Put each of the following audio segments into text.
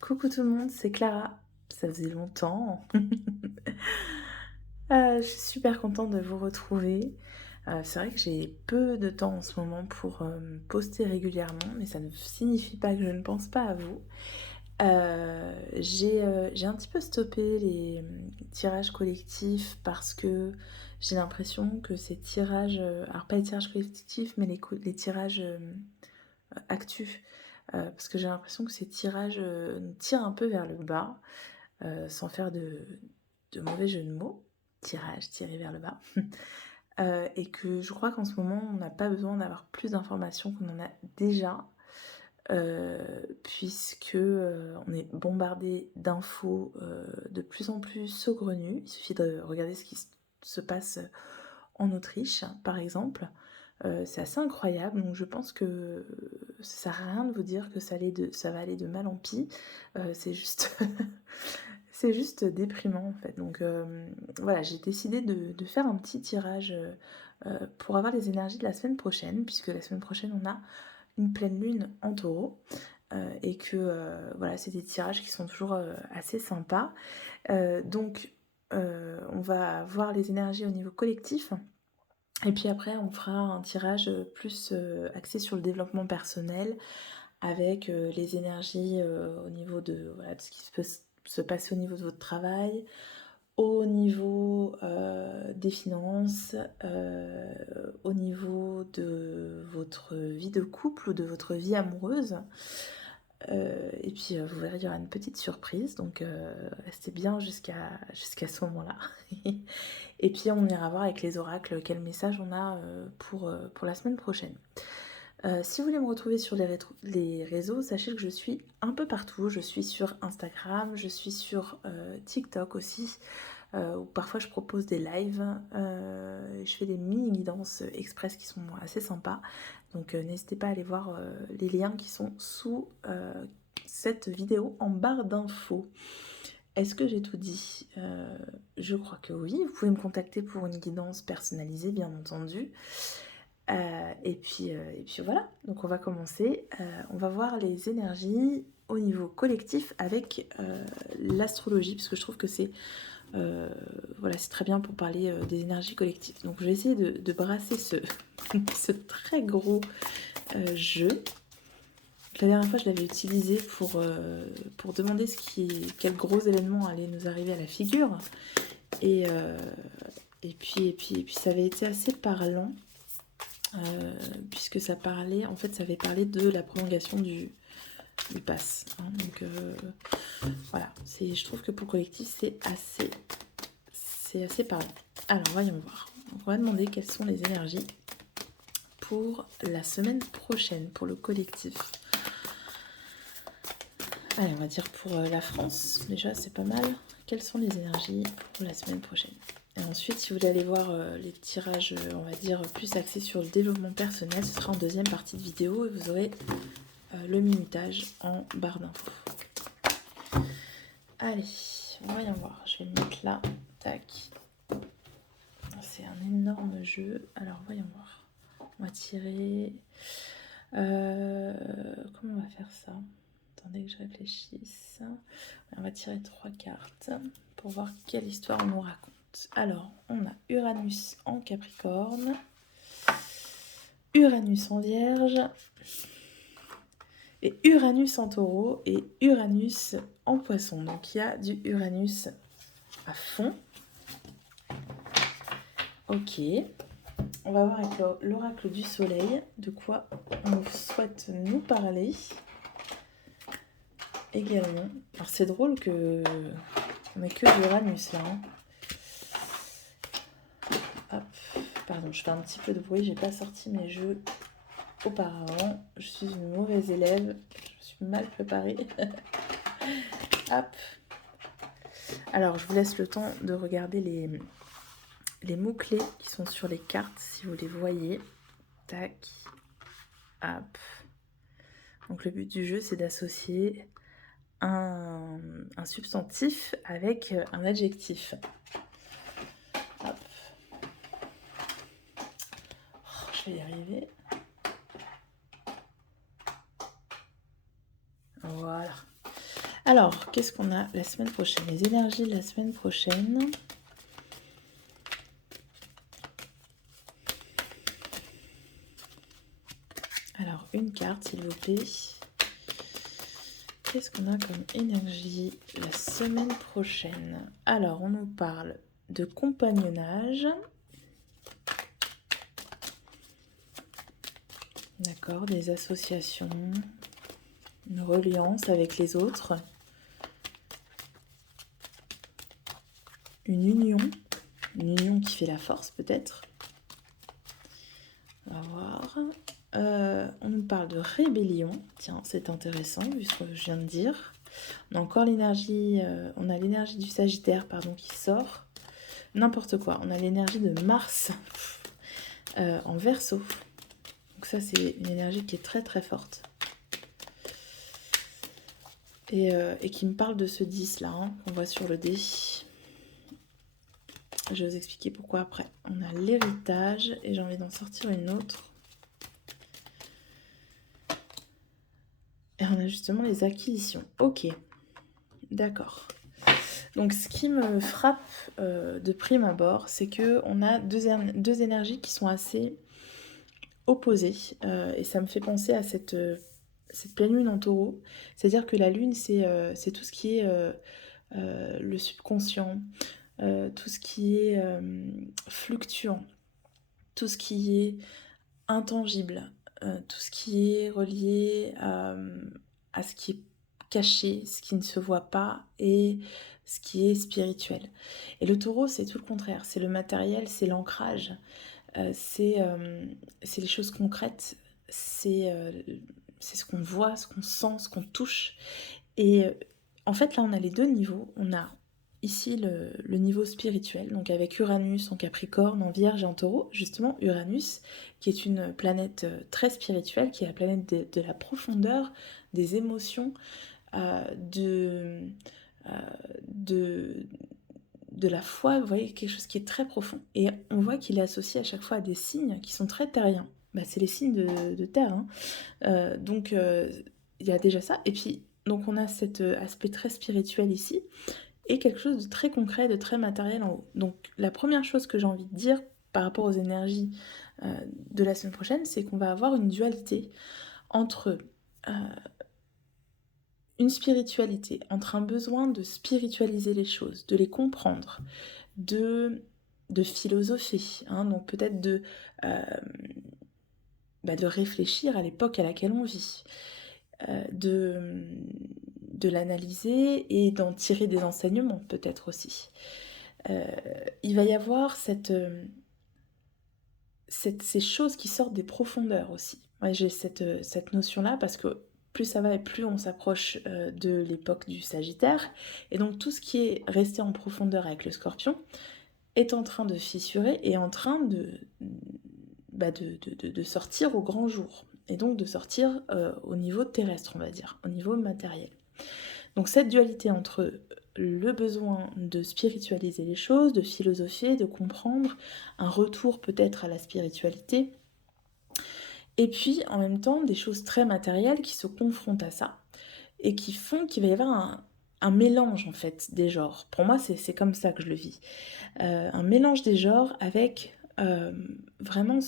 Coucou tout le monde, c'est Clara. Ça faisait longtemps. Je suis super contente de vous retrouver. C'est vrai que j'ai peu de temps en ce moment pour poster régulièrement, mais ça ne signifie pas que je ne pense pas à vous. J'ai un petit peu stoppé les tirages collectifs parce que j'ai l'impression que ces tirages, alors pas les tirages collectifs, mais les tirages actus, parce que j'ai l'impression que ces tirages nous tirent un peu vers le bas, sans faire de mauvais jeu de mots. Tirage, tirer vers le bas. Et que je crois qu'en ce moment, on n'a pas besoin d'avoir plus d'informations qu'on en a déjà, puisque on est bombardé d'infos de plus en plus saugrenues. Il suffit de regarder ce qui se passe en Autriche, par exemple. C'est assez incroyable, donc je pense que ça sert à rien de vous dire que ça va aller de mal en pis. C'est juste, c'est juste déprimant en fait. Donc voilà, j'ai décidé de faire un petit tirage pour avoir les énergies de la semaine prochaine, puisque la semaine prochaine on a une pleine lune en taureau. Et que voilà, c'est des tirages qui sont toujours assez sympas. Donc on va voir les énergies au niveau collectif. Et puis après, on fera un tirage plus axé sur le développement personnel avec les énergies au niveau de, voilà, de ce qui peut se passer au niveau de votre travail, au niveau des finances, au niveau de votre vie de couple ou de votre vie amoureuse. Et puis vous verrez, il y aura une petite surprise, donc restez bien jusqu'à ce moment-là. Et puis on ira voir avec les oracles quel message on a pour la semaine prochaine. Si vous voulez me retrouver sur les réseaux, sachez que je suis un peu partout. Je suis sur Instagram, je suis sur TikTok aussi, où parfois je propose des lives. Je fais des mini-guidances express qui sont assez sympas. Donc n'hésitez pas à aller voir les liens qui sont sous cette vidéo en barre d'infos. Est-ce que j'ai tout dit? Je crois que oui. Vous pouvez me contacter pour une guidance personnalisée, bien entendu. Et puis voilà, donc on va commencer. On va voir les énergies au niveau collectif avec l'astrologie, parce que je trouve que voilà, c'est très bien pour parler des énergies collectives. Donc je vais essayer de brasser ce très gros jeu. La dernière fois, je l'avais utilisé pour demander quel gros événement allait nous arriver à la figure. Et, euh, et puis, ça avait été assez parlant, puisque ça avait parlé de la prolongation du pass. Hein. Donc voilà, je trouve que pour collectif, c'est assez parlant. Alors, voyons voir. Donc, on va demander quelles sont les énergies pour la semaine prochaine, pour le collectif. Allez, on va dire pour la France, déjà c'est pas mal. Quelles sont les énergies pour la semaine prochaine? Et ensuite, si vous voulez aller voir les tirages, on va dire, plus axés sur le développement personnel, ce sera en deuxième partie de vidéo et vous aurez le minutage en barre d'infos. Allez, voyons voir. Je vais le mettre là. Tac. C'est un énorme jeu. Alors, voyons voir. On va tirer... comment on va faire ça? Attendez que je réfléchisse. On va tirer 3 cartes pour voir quelle histoire on nous raconte. Alors, on a Uranus en Capricorne, Uranus en Vierge, et Uranus en Taureau, et Uranus en Poisson. Donc, il y a du Uranus à fond. Ok. On va voir avec l'oracle du soleil de quoi on souhaite nous parler également. Alors c'est drôle que on n'ait que l'Uranus là. Hein. Hop. Pardon, je fais un petit peu de bruit, j'ai pas sorti mes jeux auparavant. Je suis une mauvaise élève, je suis mal préparée. Hop. Alors je vous laisse le temps de regarder les mots-clés qui sont sur les cartes si vous les voyez. Tac. Hop. Donc le but du jeu c'est d'associer un substantif avec un adjectif. Hop. Oh, je vais y arriver. Voilà. Alors, qu'est-ce qu'on a la semaine prochaine? Les énergies de la semaine prochaine. Alors, une carte, s'il vous plaît. Qu'est-ce qu'on a comme énergie la semaine prochaine? Alors, on nous parle de compagnonnage. D'accord, des associations, une reliance avec les autres, une union qui fait la force peut-être. On va voir. On nous parle de rébellion. Tiens, c'est intéressant vu ce que je viens de dire. On a encore l'énergie, on a l'énergie du Sagittaire, pardon, qui sort. N'importe quoi. On a l'énergie de Mars en Verseau. Donc ça, c'est une énergie qui est très très forte. Et qui me parle de ce 10 là, hein, qu'on voit sur le dé. Je vais vous expliquer pourquoi après. On a l'héritage et j'ai envie d'en sortir une autre. Et on a justement les acquisitions. Ok, d'accord. Donc ce qui me frappe de prime abord, c'est qu'on a deux énergies qui sont assez opposées. Et ça me fait penser à cette pleine lune en taureau. C'est-à-dire que la lune, c'est tout ce qui est le subconscient, tout ce qui est fluctuant, tout ce qui est intangible, tout ce qui est relié à ce qui est caché, ce qui ne se voit pas et ce qui est spirituel. Et le taureau, c'est tout le contraire, c'est le matériel, c'est l'ancrage, c'est les choses concrètes, c'est ce qu'on voit, ce qu'on sent, ce qu'on touche. Et en fait, là, on a les deux niveaux. On a ici le niveau spirituel, donc avec Uranus en Capricorne, en Vierge et en Taureau. Justement, Uranus, qui est une planète très spirituelle, qui est la planète de la profondeur, des émotions, de, de la foi, vous voyez, quelque chose qui est très profond. Et on voit qu'il est associé à chaque fois à des signes qui sont très terriens. Bah, c'est les signes de terre, hein. Donc, il y a déjà ça. Et puis, donc on a cet aspect très spirituel ici, et quelque chose de très concret, de très matériel en haut. Donc la première chose que j'ai envie de dire par rapport aux énergies de la semaine prochaine, c'est qu'on va avoir une dualité entre une spiritualité, entre un besoin de spiritualiser les choses, de les comprendre, de philosopher, hein, donc peut-être de réfléchir à l'époque à laquelle on vit, de l'analyser et d'en tirer des enseignements peut-être aussi. Il va y avoir ces choses qui sortent des profondeurs aussi. Ouais, j'ai cette notion-là parce que plus ça va et plus on s'approche de l'époque du Sagittaire. Et donc tout ce qui est resté en profondeur avec le Scorpion est en train de fissurer et en train de sortir au grand jour. Et donc de sortir au niveau terrestre, on va dire, au niveau matériel. Donc cette dualité entre le besoin de spiritualiser les choses, de philosopher, de comprendre, un retour peut-être à la spiritualité, et puis en même temps des choses très matérielles qui se confrontent à ça, et qui font qu'il va y avoir un mélange en fait des genres. Pour moi c'est comme ça que je le vis. Un mélange des genres avec vraiment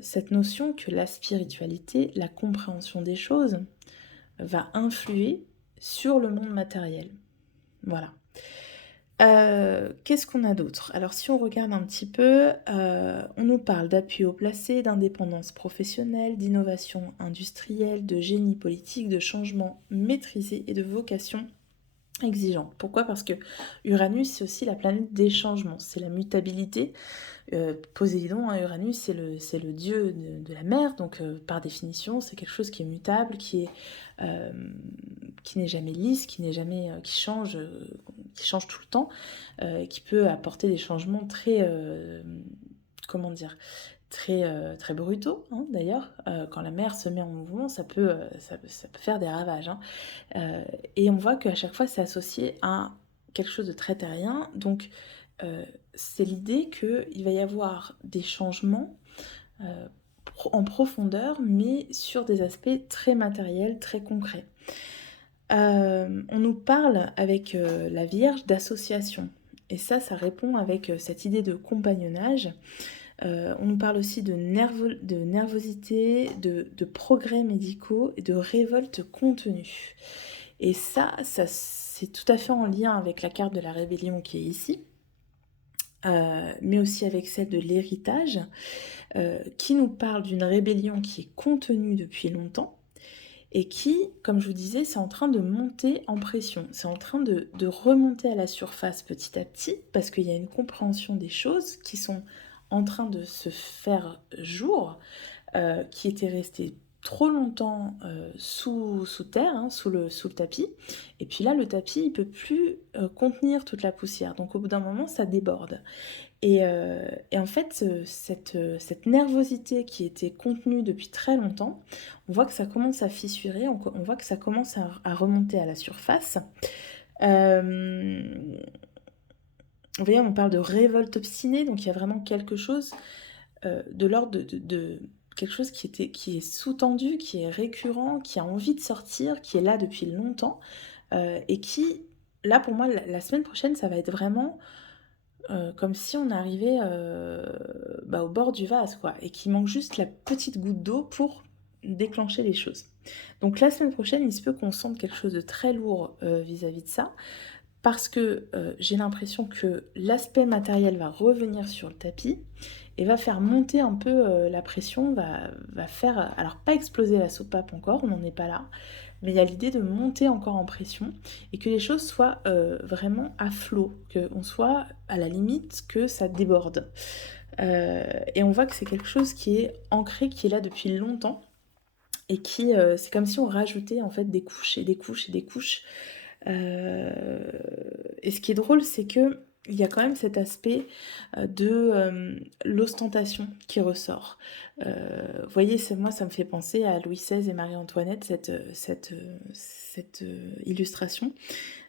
cette notion que la spiritualité, la compréhension des choses, va influer sur le monde matériel. Voilà. Qu'est-ce qu'on a d'autre? Alors si on regarde un petit peu, on nous parle d'appui haut placé, d'indépendance professionnelle, d'innovation industrielle, de génie politique, de changement maîtrisé et de vocation exigeante. Pourquoi? Parce que Uranus, c'est aussi la planète des changements, c'est la mutabilité. Poséidon, hein, Uranus, c'est le dieu de la mer, donc par définition, c'est quelque chose qui est mutable, qui n'est jamais lisse, qui change tout le temps, qui peut apporter des changements très, très brutaux, hein, d'ailleurs. Quand la mer se met en mouvement, ça peut faire des ravages, hein. Et on voit qu'à chaque fois, c'est associé à quelque chose de très terrien, donc c'est l'idée qu'il va y avoir des changements en profondeur, mais sur des aspects très matériels, très concrets. On nous parle avec, la Vierge d'association et ça répond avec, cette idée de compagnonnage. On nous parle aussi de nervosité, de progrès médicaux et de révolte contenue. Et ça c'est tout à fait en lien avec la carte de la rébellion qui est ici, mais aussi avec celle de l'héritage, qui nous parle d'une rébellion qui est contenue depuis longtemps et qui, comme je vous disais, c'est en train de monter en pression. C'est en train de remonter à la surface petit à petit parce qu'il y a une compréhension des choses qui sont en train de se faire jour, qui étaient restées trop longtemps sous terre, hein, sous le tapis. Et puis là, le tapis, il peut plus contenir toute la poussière. Donc au bout d'un moment, ça déborde. Et en fait, cette nervosité qui était contenue depuis très longtemps, on voit que ça commence à fissurer, on voit que ça commence à remonter à la surface. Vous voyez, on parle de révolte obstinée, donc il y a vraiment quelque chose de l'ordre de quelque chose qui est sous-tendu, qui est récurrent, qui a envie de sortir, qui est là depuis longtemps, et qui, là pour moi, la semaine prochaine, ça va être vraiment comme si on arrivait au bord du vase, quoi, et qu'il manque juste la petite goutte d'eau pour déclencher les choses. Donc la semaine prochaine, il se peut qu'on sente quelque chose de très lourd vis-à-vis de ça, parce que j'ai l'impression que l'aspect matériel va revenir sur le tapis et va faire monter un peu la pression, va faire, alors pas exploser la soupape encore, on n'en est pas là, mais il y a l'idée de monter encore en pression et que les choses soient vraiment à flot, qu'on soit à la limite que ça déborde. Et on voit que c'est quelque chose qui est ancré, qui est là depuis longtemps et qui, c'est comme si on rajoutait en fait des couches et des couches et des couches. Et ce qui est drôle, c'est que il y a quand même cet aspect de l'ostentation qui ressort. Vous voyez, moi, ça me fait penser à Louis XVI et Marie-Antoinette, cette illustration.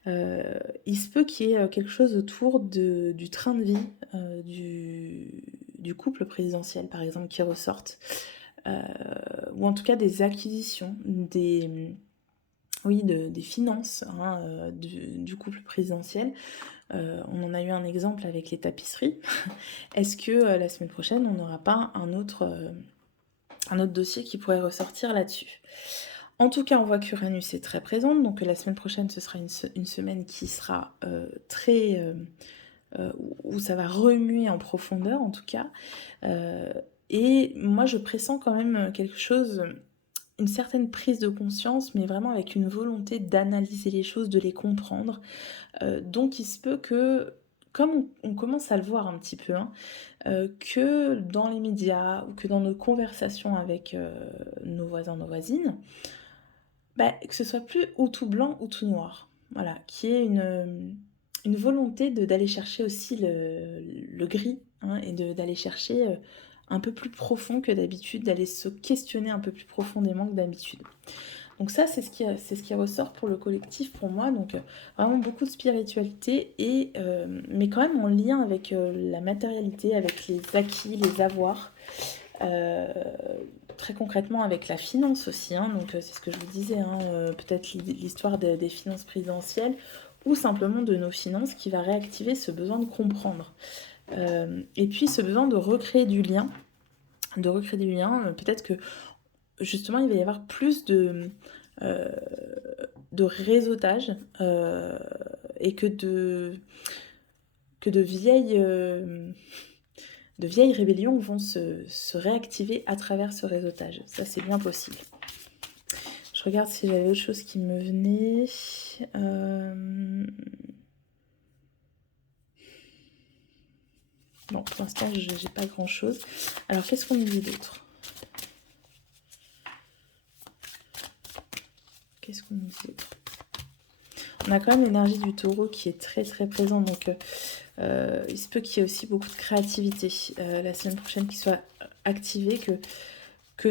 Il se peut qu'il y ait quelque chose autour du train de vie du couple présidentiel, par exemple, qui ressorte. Ou en tout cas des acquisitions, des finances, hein, du couple présidentiel. On en a eu un exemple avec les tapisseries. Est-ce que la semaine prochaine, on n'aura pas un autre dossier qui pourrait ressortir là-dessus? En tout cas, on voit qu'Uranus est très présente, donc la semaine prochaine, ce sera une semaine qui sera très... où ça va remuer en profondeur, en tout cas. Et moi, je pressens quand même quelque chose, une certaine prise de conscience, mais vraiment avec une volonté d'analyser les choses, de les comprendre. Donc il se peut que, comme on commence à le voir un petit peu, hein, que dans les médias ou que dans nos conversations avec nos voisins, nos voisines, que ce soit plus ou tout blanc ou tout noir. Voilà, qui est une volonté d'aller chercher aussi le gris, hein, et d'aller chercher un peu plus profond que d'habitude, d'aller se questionner un peu plus profondément que d'habitude. Donc ça, c'est ce qui ressort pour le collectif, pour moi. Donc vraiment beaucoup de spiritualité, mais quand même en lien avec la matérialité, avec les acquis, les avoirs. Très concrètement avec la finance aussi, hein, donc c'est ce que je vous disais, hein, peut-être l'histoire des finances présidentielles ou simplement de nos finances qui va réactiver ce besoin de comprendre. Et puis ce besoin de recréer du lien, peut-être que justement il va y avoir plus de réseautage et que de vieilles rébellions vont se réactiver à travers ce réseautage. Ça, c'est bien possible. Je regarde si j'avais autre chose qui me venait. Bon, pour l'instant, j'ai pas grand-chose. Alors, qu'est-ce qu'on nous dit d'autre? On a quand même l'énergie du taureau qui est très très présente, donc il se peut qu'il y ait aussi beaucoup de créativité la semaine prochaine qui soit activée, qu'il y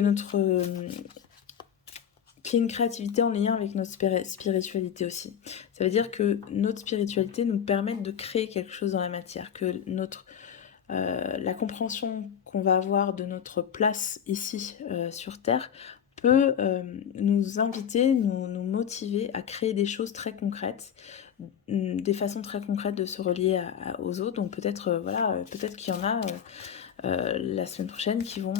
ait une créativité en lien avec notre spiritualité aussi. Ça veut dire que notre spiritualité nous permet de créer quelque chose dans la matière, que la compréhension qu'on va avoir de notre place ici sur Terre peut nous inviter, nous motiver à créer des choses très concrètes, des façons très concrètes de se relier aux autres. Donc peut-être voilà, peut-être qu'il y en a la semaine prochaine qui vont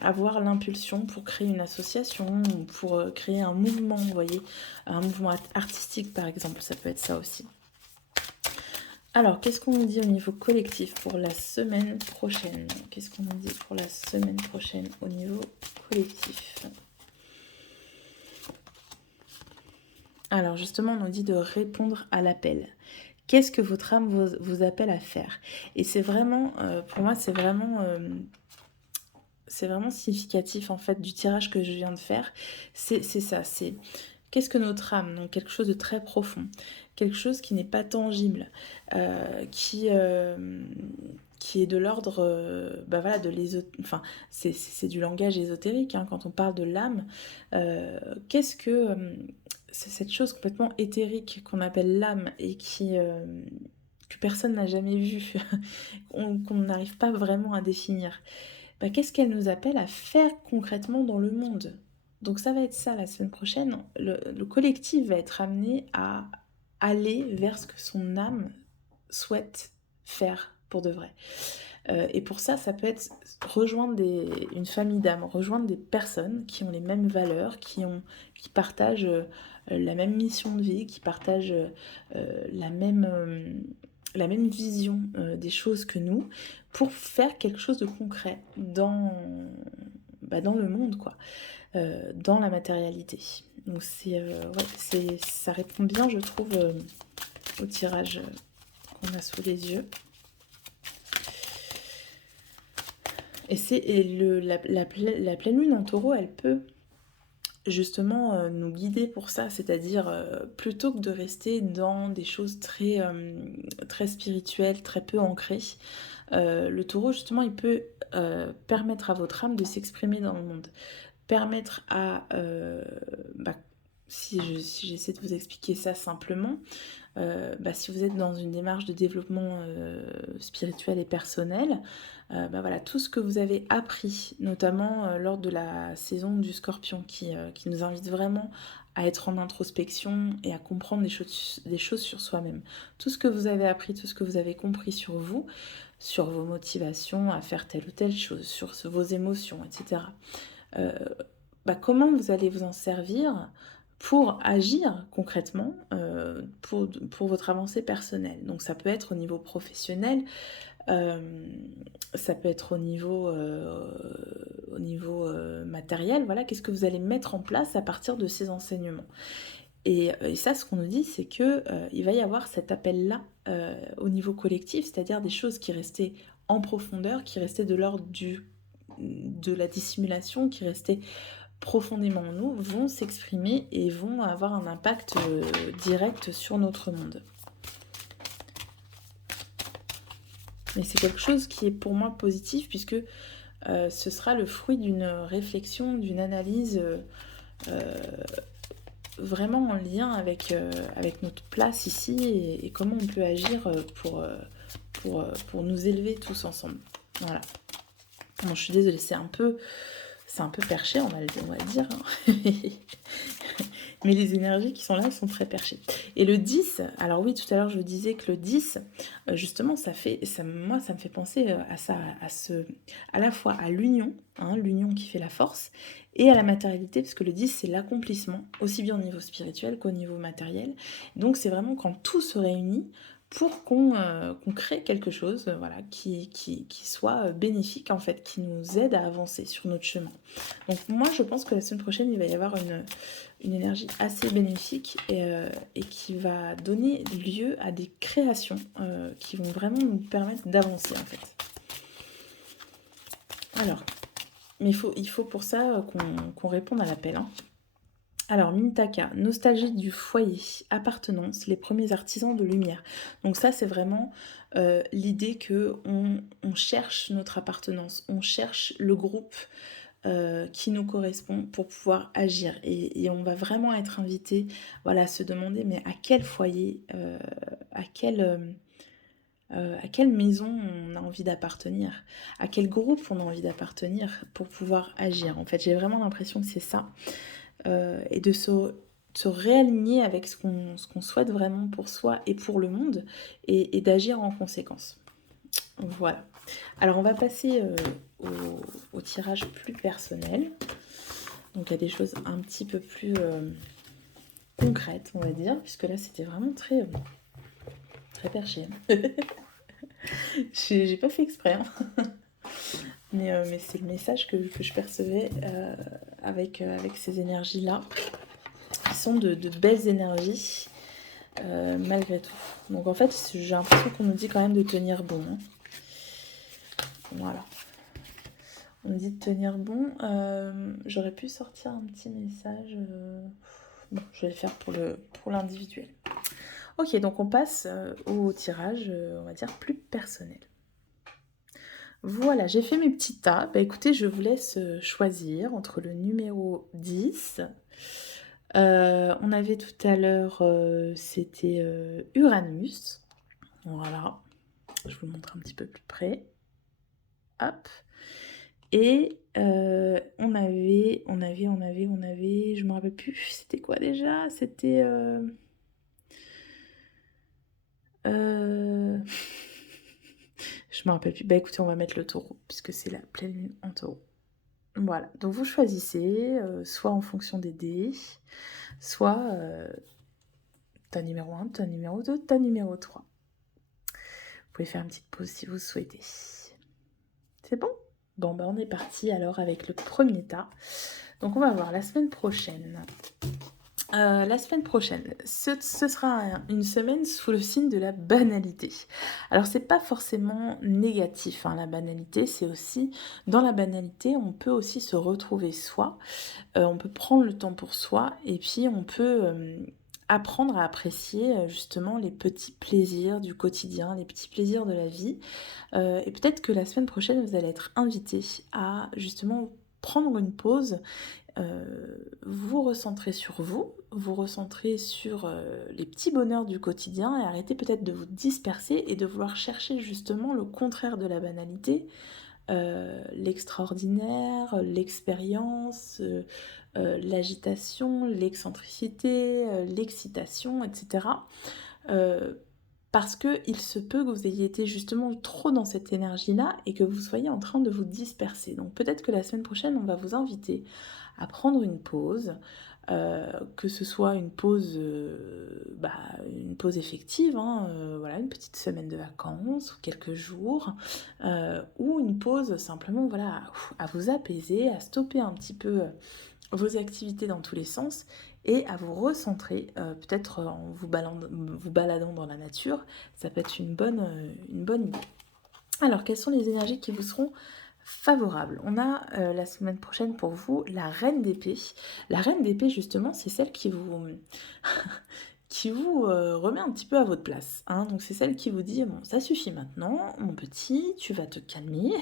avoir l'impulsion pour créer une association ou pour créer un mouvement, vous voyez, un mouvement artistique par exemple, ça peut être ça aussi. Alors, qu'est-ce qu'on nous dit au niveau collectif pour la semaine prochaine? Qu'est-ce qu'on nous dit pour la semaine prochaine au niveau collectif? Alors justement, on nous dit de répondre à l'appel. Qu'est-ce que votre âme vous appelle à faire? Et c'est vraiment, pour moi, c'est vraiment significatif en fait du tirage que je viens de faire. C'est ça, c'est qu'est-ce que notre âme? Donc quelque chose de très profond, quelque chose qui n'est pas tangible, qui est de l'ordre, bah voilà, enfin c'est du langage ésotérique hein, quand on parle de l'âme. Qu'est-ce que c'est cette chose complètement éthérique qu'on appelle l'âme et que personne n'a jamais vue, qu'on n'arrive pas vraiment à définir. Bah, qu'est-ce qu'elle nous appelle à faire concrètement dans le monde? Donc ça va être ça la semaine prochaine. Le collectif va être amené à aller vers ce que son âme souhaite faire pour de vrai. Et pour ça, ça peut être rejoindre une famille d'âmes, rejoindre des personnes qui ont les mêmes valeurs, qui partagent la même mission de vie, qui partagent la même vision des choses que nous, pour faire quelque chose de concret dans le monde, quoi, dans la matérialité. Donc ça répond bien, je trouve, au tirage qu'on a sous les yeux. La pleine lune en taureau, elle peut justement nous guider pour ça, c'est-à-dire plutôt que de rester dans des choses très spirituelles, très peu ancrées, le taureau justement il peut permettre à votre âme de s'exprimer dans le monde, permettre à bah, si j'essaie de vous expliquer ça simplement, si vous êtes dans une démarche de développement spirituel et personnel, voilà, tout ce que vous avez appris, notamment lors de la saison du Scorpion, qui nous invite vraiment à être en introspection et à comprendre des choses sur soi-même. Tout ce que vous avez appris, tout ce que vous avez compris sur vous, sur vos motivations à faire telle ou telle chose, sur vos émotions, etc. Comment vous allez vous en servir pour agir concrètement pour votre avancée personnelle. Donc ça peut être au niveau professionnel, ça peut être au niveau matériel, voilà, qu'est-ce que vous allez mettre en place à partir de ces enseignements. Et ça, ce qu'on nous dit, c'est que il va y avoir cet appel-là au niveau collectif, c'est-à-dire des choses qui restaient en profondeur, qui restaient de l'ordre de la dissimulation, qui restaient profondément en nous, vont s'exprimer et vont avoir un impact direct sur notre monde. Mais c'est quelque chose qui est pour moi positif puisque ce sera le fruit d'une réflexion, d'une analyse vraiment en lien avec notre place ici et comment on peut agir pour nous élever tous ensemble. Voilà. Bon, je suis désolée, c'est un peu perché, on va le dire. Hein. Mais les énergies qui sont là, elles sont très perchées. Et le 10, alors oui, tout à l'heure, je vous disais que le 10, justement, moi, ça me fait penser à ça, à la fois à l'union, hein, l'union qui fait la force, et à la matérialité, parce que le 10, c'est l'accomplissement, aussi bien au niveau spirituel qu'au niveau matériel. Donc, c'est vraiment quand tout se réunit pour qu'on crée quelque chose voilà, qui soit bénéfique, en fait, qui nous aide à avancer sur notre chemin. Donc moi, je pense que la semaine prochaine, il va y avoir une énergie assez bénéfique et qui va donner lieu à des créations qui vont vraiment nous permettre d'avancer, en fait. Alors, mais il faut pour ça qu'on réponde à l'appel, hein. Alors, Mintaka, nostalgie du foyer, appartenance, les premiers artisans de lumière. Donc ça, c'est vraiment l'idée qu'on cherche notre appartenance, on cherche le groupe qui nous correspond pour pouvoir agir. Et on va vraiment être invité, voilà, à se demander, mais à quel foyer, à quelle maison on a envie d'appartenir, à quel groupe on a envie d'appartenir pour pouvoir agir. En fait, j'ai vraiment l'impression que c'est ça. Et de se réaligner avec ce qu'on souhaite vraiment pour soi et pour le monde, et d'agir en conséquence. Voilà. Alors on va passer au tirage plus personnel. Donc il y a des choses un petit peu plus concrètes, on va dire, puisque là c'était vraiment très, très perché. J'ai pas fait exprès, hein. Mais c'est le message que je percevais avec ces énergies-là, qui sont de belles énergies, malgré tout. Donc en fait, j'ai l'impression qu'on nous dit quand même de tenir bon, hein. Voilà. On nous dit de tenir bon. J'aurais pu sortir un petit message. Bon, je vais le faire pour l'individuel. Ok, donc on passe au tirage, on va dire, plus personnel. Voilà, j'ai fait mes petits tas. Bah écoutez, je vous laisse choisir entre le numéro 10. On avait tout à l'heure, c'était Uranus. Voilà, je vous le montre un petit peu plus près. Hop. Et on avait, je me rappelle plus, c'était quoi déjà? C'était... je me rappelle plus. Bah écoutez, on va mettre le taureau, puisque c'est la pleine lune en taureau. Voilà, donc vous choisissez, soit en fonction des dés, soit tas numéro 1, tas numéro 2, tas numéro 3. Vous pouvez faire une petite pause si vous souhaitez. C'est bon? Bon, bah on est parti alors avec le premier tas. Donc on va voir la semaine prochaine. La semaine prochaine, ce sera une semaine sous le signe de la banalité. Alors c'est pas forcément négatif, hein, la banalité, c'est aussi, dans la banalité, on peut aussi se retrouver soi, on peut prendre le temps pour soi, et puis on peut apprendre à apprécier justement les petits plaisirs du quotidien, les petits plaisirs de la vie. Et peut-être que la semaine prochaine, vous allez être invité à justement prendre une pause, vous recentrer sur vous, vous recentrer sur les petits bonheurs du quotidien, et arrêter peut-être de vous disperser et de vouloir chercher justement le contraire de la banalité, l'extraordinaire, l'expérience, l'agitation, l'excentricité, l'excitation, etc. Parce qu'il se peut que vous ayez été justement trop dans cette énergie-là et que vous soyez en train de vous disperser. Donc peut-être que la semaine prochaine, on va vous inviter à prendre une pause, que ce soit une pause effective, hein, voilà, une petite semaine de vacances ou quelques jours, ou une pause simplement, voilà, à vous apaiser, à stopper un petit peu vos activités dans tous les sens, et à vous recentrer, peut-être en vous baladant dans la nature. Ça peut être une bonne idée. Alors, quelles sont les énergies qui vous seront favorables? On a la semaine prochaine pour vous la reine d'épée. La reine d'épée, justement, c'est celle qui vous qui vous remet un petit peu à votre place, hein. Donc c'est celle qui vous dit, bon, ça suffit maintenant, mon petit, tu vas te calmer.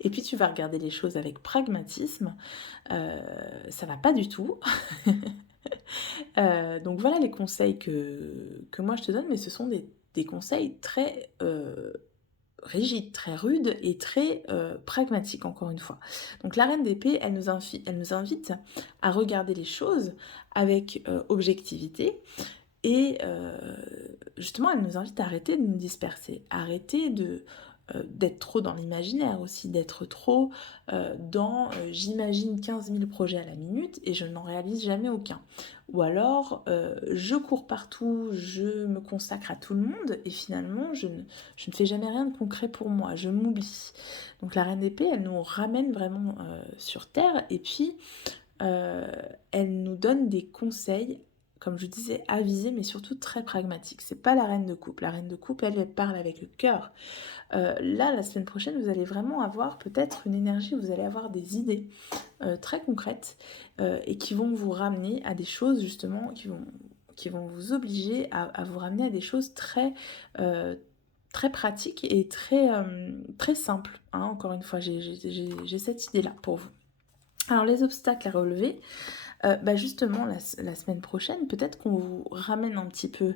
Et puis tu vas regarder les choses avec pragmatisme. Ça va pas du tout. Donc voilà les conseils que moi je te donne, mais ce sont des conseils très rigides, très rudes et très pragmatiques, encore une fois. Donc la reine d'épée, elle nous invite à regarder les choses avec objectivité, et justement elle nous invite à arrêter de nous disperser, arrêter d'être trop dans l'imaginaire aussi, d'être trop dans j'imagine 15 000 projets à la minute et je n'en réalise jamais aucun. Ou alors je cours partout, je me consacre à tout le monde et finalement je ne fais jamais rien de concret pour moi, je m'oublie. Donc la reine d'épée, elle nous ramène vraiment sur terre, et puis elle nous donne des conseils, comme je disais, avisés, mais surtout très pragmatiques. C'est pas la reine de coupe. La reine de coupe, elle parle avec le cœur. Là, la semaine prochaine, vous allez vraiment avoir peut-être une énergie, vous allez avoir des idées très concrètes, et qui vont vous ramener à des choses justement, qui vont vous obliger à vous ramener à des choses très, très pratiques et très, très simples, hein. Encore une fois, j'ai cette idée-là pour vous. Alors les obstacles à relever, Bah, justement la semaine prochaine, peut-être qu'on vous ramène un petit peu,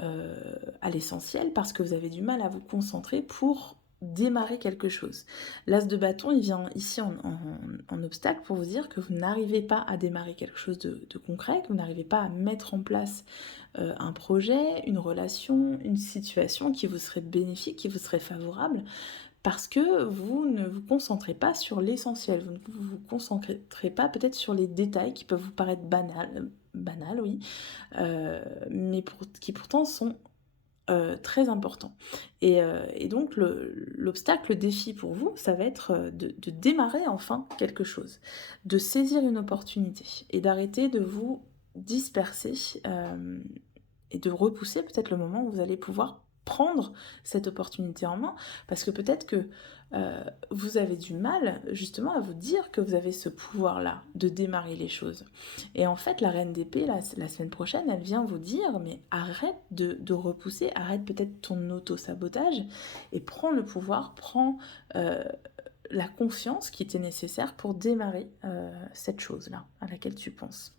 heu, à l'essentiel parce que vous avez du mal à vous concentrer pour démarrer quelque chose. L'as de bâton, il vient ici en obstacle pour vous dire que vous n'arrivez pas à démarrer quelque chose de concret, que vous n'arrivez pas à mettre en place, un projet, une relation, une situation qui vous serait bénéfique, qui vous serait favorable. Parce que vous ne vous concentrez pas sur l'essentiel, vous ne vous concentrez pas peut-être sur les détails qui peuvent vous paraître banals oui, mais qui pourtant sont, très importants et donc l'obstacle, le défi pour vous, ça va être, de démarrer enfin quelque chose, de saisir une opportunité et d'arrêter de vous disperser, et de repousser peut-être le moment où vous allez pouvoir prendre cette opportunité en main. Parce que peut-être que, vous avez du mal justement à vous dire que vous avez ce pouvoir-là de démarrer les choses. Et en fait, la reine d'épée, la semaine prochaine, elle vient vous dire: «Mais arrête de repousser, arrête peut-être ton auto-sabotage et prends le pouvoir, prends, la confiance qui t'est nécessaire pour démarrer, cette chose-là à laquelle tu penses».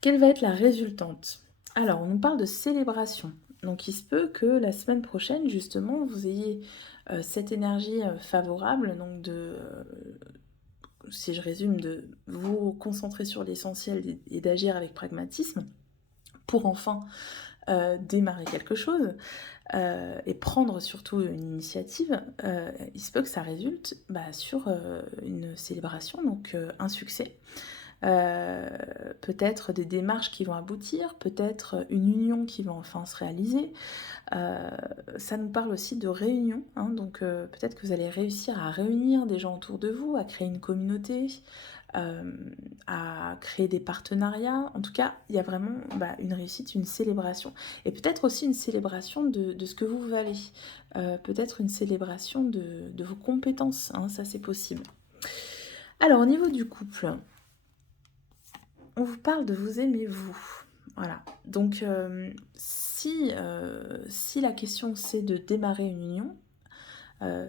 Quelle va être la résultante? Alors, on nous parle de célébration. Donc, il se peut que la semaine prochaine, justement, vous ayez cette énergie favorable, donc si je résume, de vous concentrer sur l'essentiel et d'agir avec pragmatisme pour enfin démarrer quelque chose et prendre surtout une initiative. Il se peut que ça résulte sur une célébration, donc un succès. Heu, Peut-être des démarches qui vont aboutir, peut-être une union qui va enfin se réaliser. Heu, Ça nous parle aussi de réunion, hein, donc peut-être que vous allez réussir à réunir des gens autour de vous, à créer une communauté, à créer des partenariats. En tout cas, il y a vraiment, une réussite, une célébration et peut-être aussi une célébration de ce que vous valez. Peut-être une célébration de vos compétences, hein, ça c'est possible. Alors au niveau du couple, on vous parle de vous aimer vous. Voilà. Donc, si la question c'est de démarrer une union,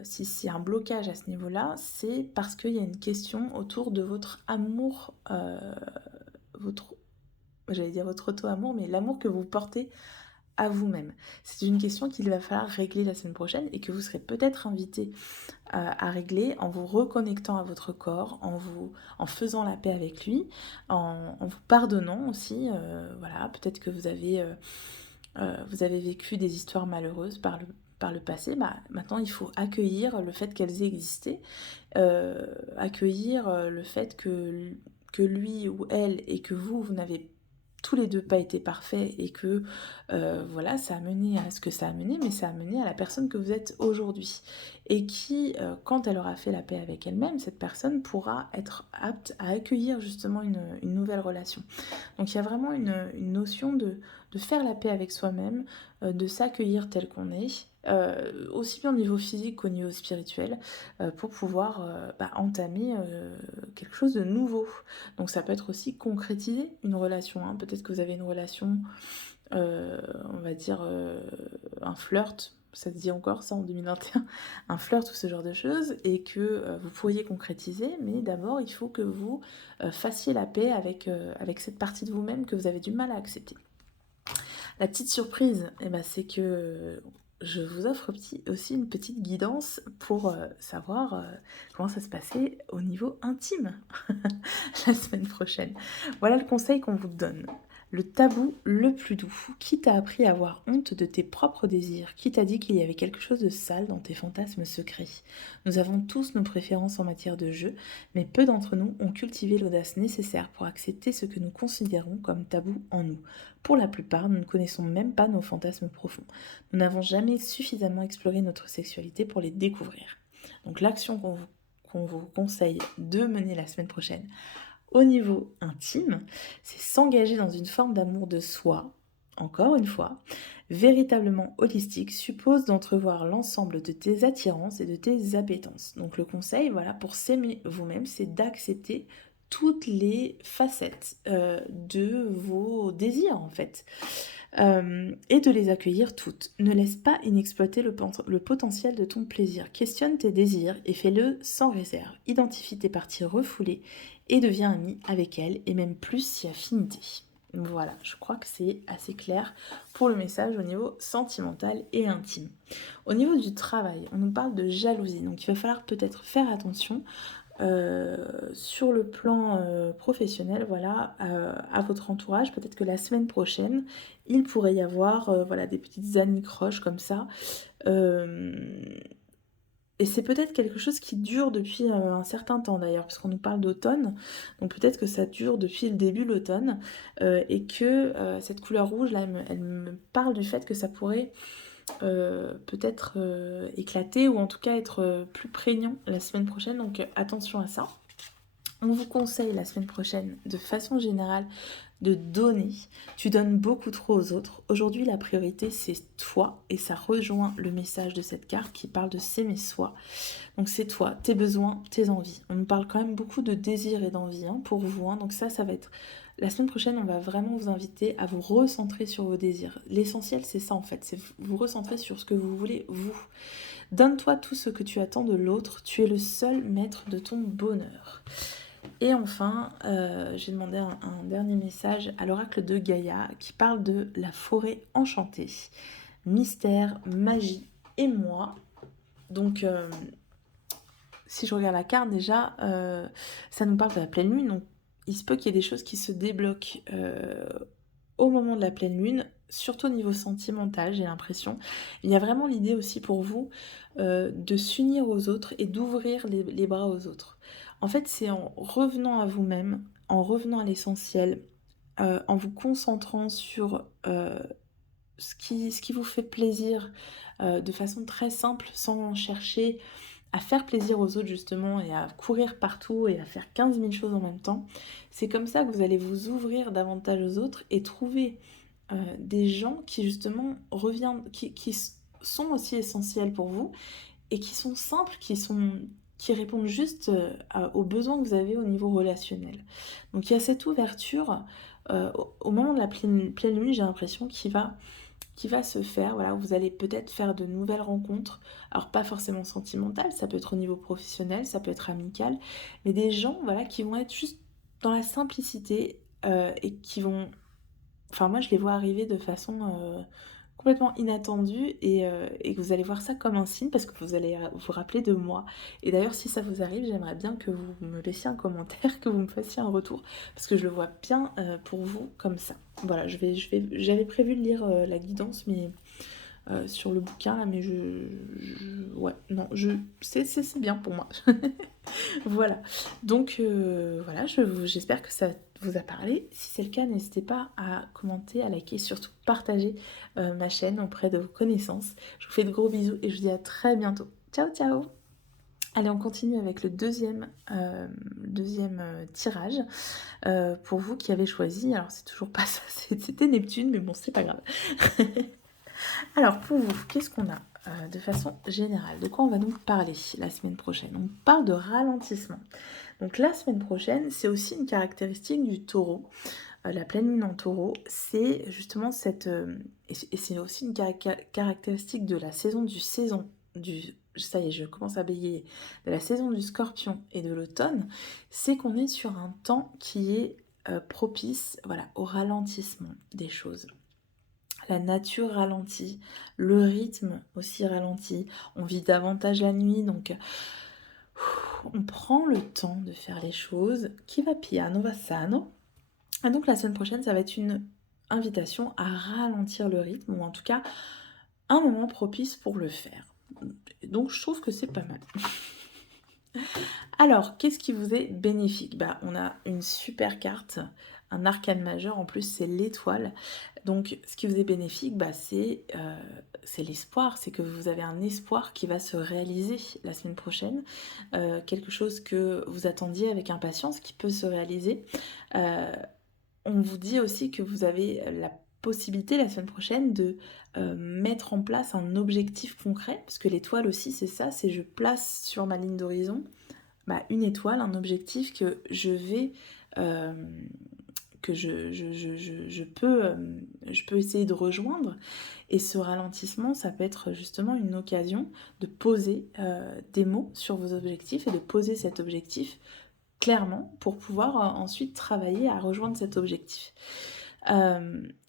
si c'est un blocage à ce niveau-là, c'est parce qu'il y a une question autour de votre amour, votre j'allais dire votre auto-amour, mais l'amour que vous portez à vous-même. C'est une question qu'il va falloir régler la semaine prochaine et que vous serez peut-être invité à régler en vous reconnectant à votre corps, en faisant la paix avec lui, en vous pardonnant aussi, voilà. Peut-être que vous avez vécu des histoires malheureuses par le passé, maintenant il faut accueillir le fait qu'elles aient existé, accueillir, le fait que lui ou elle et que vous n'avez tous les 2 pas été parfaits et que, voilà, ça a mené à ce que ça a mené, mais ça a mené à la personne que vous êtes aujourd'hui et qui, quand elle aura fait la paix avec elle-même, cette personne pourra être apte à accueillir justement une nouvelle relation. Donc il y a vraiment une notion de faire la paix avec soi-même, de s'accueillir tel qu'on est, aussi bien au niveau physique qu'au niveau spirituel, pour pouvoir, entamer, quelque chose de nouveau. Donc ça peut être aussi concrétiser une relation, hein. Peut-être que vous avez une relation, on va dire, un flirt, ça se dit encore ça en 2021? Un flirt ou ce genre de choses et que, vous pourriez concrétiser, mais d'abord il faut que vous, fassiez la paix avec cette partie de vous-même que vous avez du mal à accepter. La petite surprise, c'est que je vous offre aussi une petite guidance pour, savoir, comment ça se passait au niveau intime la semaine prochaine. Voilà le conseil qu'on vous donne. Le tabou le plus doux. Qui t'a appris à avoir honte de tes propres désirs? Qui t'a dit qu'il y avait quelque chose de sale dans tes fantasmes secrets? Nous avons tous nos préférences en matière de jeu, mais peu d'entre nous ont cultivé l'audace nécessaire pour accepter ce que nous considérons comme tabou en nous. Pour la plupart, nous ne connaissons même pas nos fantasmes profonds. Nous n'avons jamais suffisamment exploré notre sexualité pour les découvrir. Donc l'action qu'on vous conseille de mener la semaine prochaine au niveau intime, c'est s'engager dans une forme d'amour de soi, encore une fois, véritablement holistique, suppose d'entrevoir l'ensemble de tes attirances et de tes appétences. Donc le conseil, voilà, pour s'aimer vous-même, c'est d'accepter toutes les facettes de vos désirs en fait. et de les accueillir toutes. Ne laisse pas inexploiter le potentiel de ton plaisir. Questionne tes désirs et fais-le sans réserve. Identifie tes parties refoulées et deviens ami avec elles, et même plus si affinité. Voilà, je crois que c'est assez clair pour le message au niveau sentimental et intime. Au niveau du travail, on nous parle de jalousie, donc il va falloir peut-être faire attention sur le plan professionnel, voilà, à votre entourage. Peut-être que la semaine prochaine, il pourrait y avoir voilà, des petites anicroches comme ça. Euh, et c'est peut-être quelque chose qui dure depuis un certain temps d'ailleurs, puisqu'on nous parle d'automne. Donc peut-être que ça dure depuis le début de l'automne. Et que cette couleur rouge, là, elle me parle du fait que ça pourrait peut-être éclater, ou en tout cas être plus prégnant la semaine prochaine. Donc attention à ça. On vous conseille la semaine prochaine, de façon générale, de donner. Tu donnes beaucoup trop aux autres. Aujourd'hui, la priorité, c'est toi. Et ça rejoint le message de cette carte qui parle de s'aimer soi. Donc c'est toi, tes besoins, tes envies. On nous parle quand même beaucoup de désir et d'envie pour vous. Donc ça va être... La semaine prochaine, on va vraiment vous inviter à vous recentrer sur vos désirs. L'essentiel, c'est ça en fait. C'est vous recentrer sur ce que vous voulez, vous. Donne-toi tout ce que tu attends de l'autre. Tu es le seul maître de ton bonheur. Et enfin, j'ai demandé un dernier message à l'oracle de Gaïa qui parle de la forêt enchantée. Mystère, magie et moi. Donc, si je regarde la carte déjà, ça nous parle de la pleine lune. Donc, il se peut qu'il y ait des choses qui se débloquent au moment de la pleine lune, surtout au niveau sentimental, j'ai l'impression. Il y a vraiment l'idée aussi pour vous de s'unir aux autres et d'ouvrir les bras aux autres. En fait, c'est en revenant à vous-même, en revenant à l'essentiel, en vous concentrant sur ce qui vous fait plaisir de façon très simple, sans chercher à faire plaisir aux autres justement et à courir partout et à faire 15 000 choses en même temps. C'est comme ça que vous allez vous ouvrir davantage aux autres et trouver des gens qui justement reviennent, qui sont aussi essentiels pour vous et qui sont simples, qui répondent juste aux besoins que vous avez au niveau relationnel. Donc il y a cette ouverture au moment de la pleine lune, j'ai l'impression qui va se faire. Voilà, vous allez peut-être faire de nouvelles rencontres. Alors pas forcément sentimentales, ça peut être au niveau professionnel, ça peut être amical, mais des gens voilà, qui vont être juste dans la simplicité et qui vont... Enfin moi je les vois arriver de façon complètement inattendue et que vous allez voir ça comme un signe parce que vous allez vous rappeler de moi. Et d'ailleurs si ça vous arrive, j'aimerais bien que vous me laissiez un commentaire, que vous me fassiez un retour parce que je le vois bien pour vous comme ça. Voilà, j'avais prévu de lire la guidance mais sur le bouquin là, mais ouais, non, c'est bien pour moi. Voilà, donc voilà, j'espère que ça vous a parlé. Si c'est le cas, n'hésitez pas à commenter, à liker, surtout partager ma chaîne auprès de vos connaissances. Je vous fais de gros bisous et je vous dis à très bientôt. Ciao, ciao! Allez, on continue avec le deuxième tirage pour vous qui avez choisi. Alors, c'est toujours pas ça, c'était Neptune, mais bon, c'est pas grave. Alors, pour vous, qu'est-ce qu'on a de façon générale? De quoi on va donc parler la semaine prochaine? On parle de ralentissement. Donc, la semaine prochaine, c'est aussi une caractéristique du taureau. La pleine lune en taureau, c'est justement cette... et c'est aussi une caractéristique de la saison du... Ça y est, je commence à bégayer. De la saison du scorpion et de l'automne, c'est qu'on est sur un temps qui est propice, voilà, au ralentissement des choses. La nature ralentit, le rythme aussi ralentit, on vit davantage la nuit, donc on prend le temps de faire les choses. Chi va piano va sano. Et donc la semaine prochaine, ça va être une invitation à ralentir le rythme, ou en tout cas un moment propice pour le faire. Donc je trouve que c'est pas mal. Alors, qu'est-ce qui vous est bénéfique? On a une super carte, un arcane majeur, en plus c'est l'étoile. Donc ce qui vous est bénéfique, c'est l'espoir, c'est que vous avez un espoir qui va se réaliser la semaine prochaine, quelque chose que vous attendiez avec impatience qui peut se réaliser. On vous dit aussi que vous avez la possibilité la semaine prochaine de mettre en place un objectif concret, parce que l'étoile aussi c'est ça, c'est je place sur ma ligne d'horizon une étoile, un objectif que je vais que je peux essayer de rejoindre. Et ce ralentissement, ça peut être justement une occasion de poser des mots sur vos objectifs et de poser cet objectif clairement pour pouvoir ensuite travailler à rejoindre cet objectif.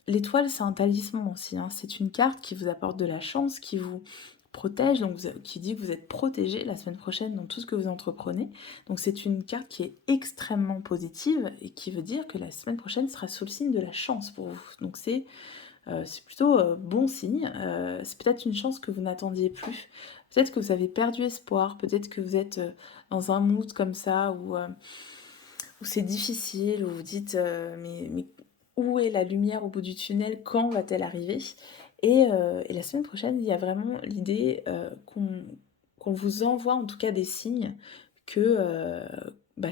L'étoile, c'est un talisman aussi, hein. C'est une carte qui vous apporte de la chance, qui vous protège, donc qui dit que vous êtes protégé la semaine prochaine dans tout ce que vous entreprenez. Donc c'est une carte qui est extrêmement positive et qui veut dire que la semaine prochaine sera sous le signe de la chance pour vous. Donc c'est plutôt bon signe. C'est peut-être une chance que vous n'attendiez plus. Peut-être que vous avez perdu espoir, peut-être que vous êtes dans un mood comme ça où c'est difficile, où vous dites mais où est la lumière au bout du tunnel? Quand va-t-elle arriver? Et la semaine prochaine, il y a vraiment l'idée qu'on vous envoie en tout cas des signes que,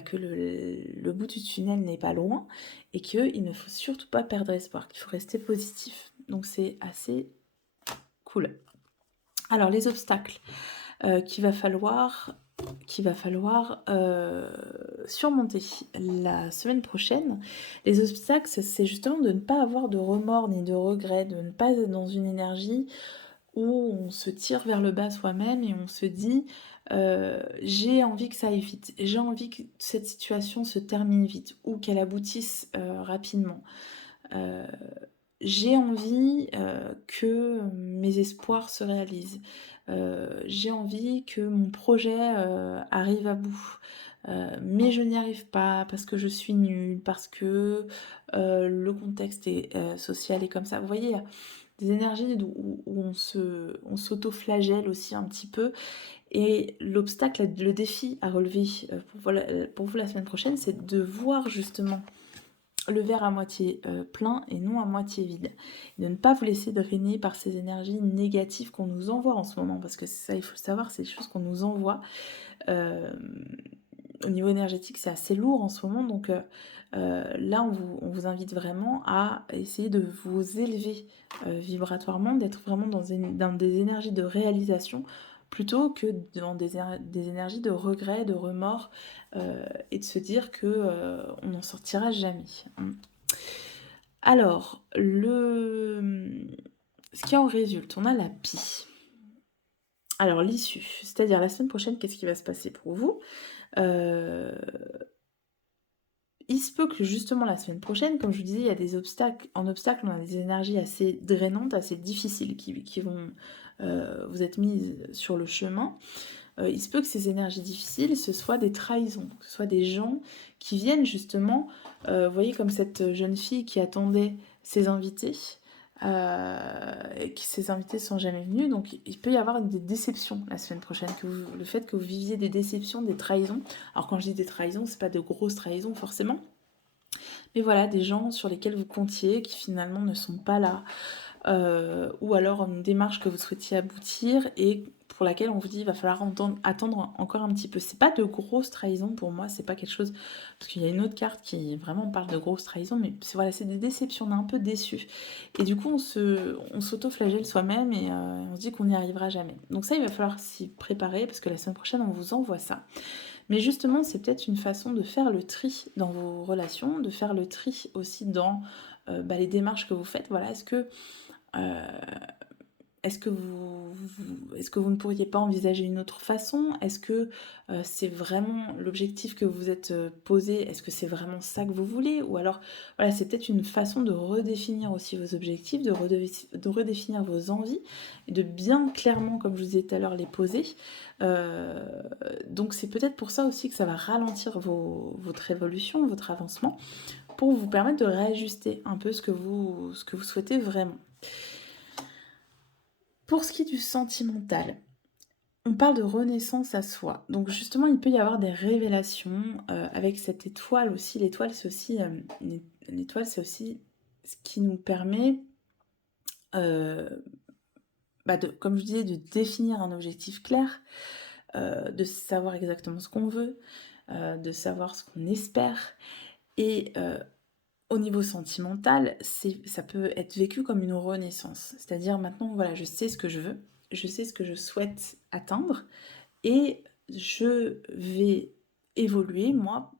que le bout du tunnel n'est pas loin et qu'il ne faut surtout pas perdre espoir, qu'il faut rester positif. Donc c'est assez cool. Alors les obstacles qu'il va falloir surmonter la semaine prochaine. Les obstacles, c'est justement de ne pas avoir de remords ni de regrets, de ne pas être dans une énergie où on se tire vers le bas soi-même et on se dit j'ai envie que ça aille vite, j'ai envie que cette situation se termine vite ou qu'elle aboutisse rapidement. Euh, j'ai envie que mes espoirs se réalisent. J'ai envie que mon projet arrive à bout. Mais je n'y arrive pas parce que je suis nulle, parce que le contexte social est comme ça. Vous voyez, il y a des énergies où on s'auto-flagelle aussi un petit peu. Et l'obstacle, le défi à relever pour vous la semaine prochaine, c'est de voir justement le verre à moitié plein et non à moitié vide. Et de ne pas vous laisser drainer par ces énergies négatives qu'on nous envoie en ce moment, parce que ça, il faut le savoir, c'est des choses qu'on nous envoie. Euh, Au niveau énergétique, c'est assez lourd en ce moment, donc là, on vous invite vraiment à essayer de vous élever vibratoirement, d'être vraiment dans des énergies de réalisation, plutôt que dans des énergies de regret, de remords, et de se dire que on n'en sortira jamais. Alors, ce qui en résulte, on a la pie. Alors, l'issue, c'est-à-dire la semaine prochaine, qu'est-ce qui va se passer pour vous? Il se peut que justement la semaine prochaine, comme je vous disais, il y a des obstacles. En obstacle, on a des énergies assez drainantes, assez difficiles qui vont vous être mises sur le chemin. Il se peut que ces énergies difficiles, ce soit des trahisons, que ce soit des gens qui viennent justement, vous voyez, comme cette jeune fille qui attendait ses invités, et que ces invités ne sont jamais venus. Donc il peut y avoir des déceptions la semaine prochaine, le fait que vous viviez des déceptions, des trahisons. Alors quand je dis des trahisons, c'est pas de grosses trahisons forcément, mais voilà, des gens sur lesquels vous comptiez qui finalement ne sont pas là, ou alors une démarche que vous souhaitiez aboutir et pour laquelle on vous dit il va falloir attendre encore un petit peu. C'est pas de grosses trahisons pour moi, c'est pas quelque chose, parce qu'il y a une autre carte qui vraiment parle de grosses trahisons, mais voilà, c'est des déceptions, on est un peu déçus. Et du coup on s'auto-flagelle soi-même et on se dit qu'on n'y arrivera jamais. Donc ça, il va falloir s'y préparer parce que la semaine prochaine on vous envoie ça. Mais justement, c'est peut-être une façon de faire le tri dans vos relations, de faire le tri aussi dans les démarches que vous faites. Voilà, euh, est-ce que vous ne pourriez pas envisager une autre façon? Est-ce que c'est vraiment l'objectif que vous êtes posé? Est-ce que c'est vraiment ça que vous voulez? Ou alors, voilà, c'est peut-être une façon de redéfinir aussi vos objectifs, de redéfinir vos envies, et de bien clairement, comme je vous disais tout à l'heure, les poser. Euh, donc c'est peut-être pour ça aussi que ça va ralentir votre évolution, votre avancement, pour vous permettre de réajuster un peu ce que vous souhaitez vraiment. Pour ce qui est du sentimental, on parle de renaissance à soi. Donc justement, il peut y avoir des révélations avec cette étoile aussi. L'étoile, c'est aussi ce qui nous permet, euh, comme je disais, de définir un objectif clair, de savoir exactement ce qu'on veut, de savoir ce qu'on espère. Et au niveau sentimental, ça peut être vécu comme une renaissance. C'est-à-dire maintenant, voilà, je sais ce que je veux, je sais ce que je souhaite atteindre et je vais évoluer, moi,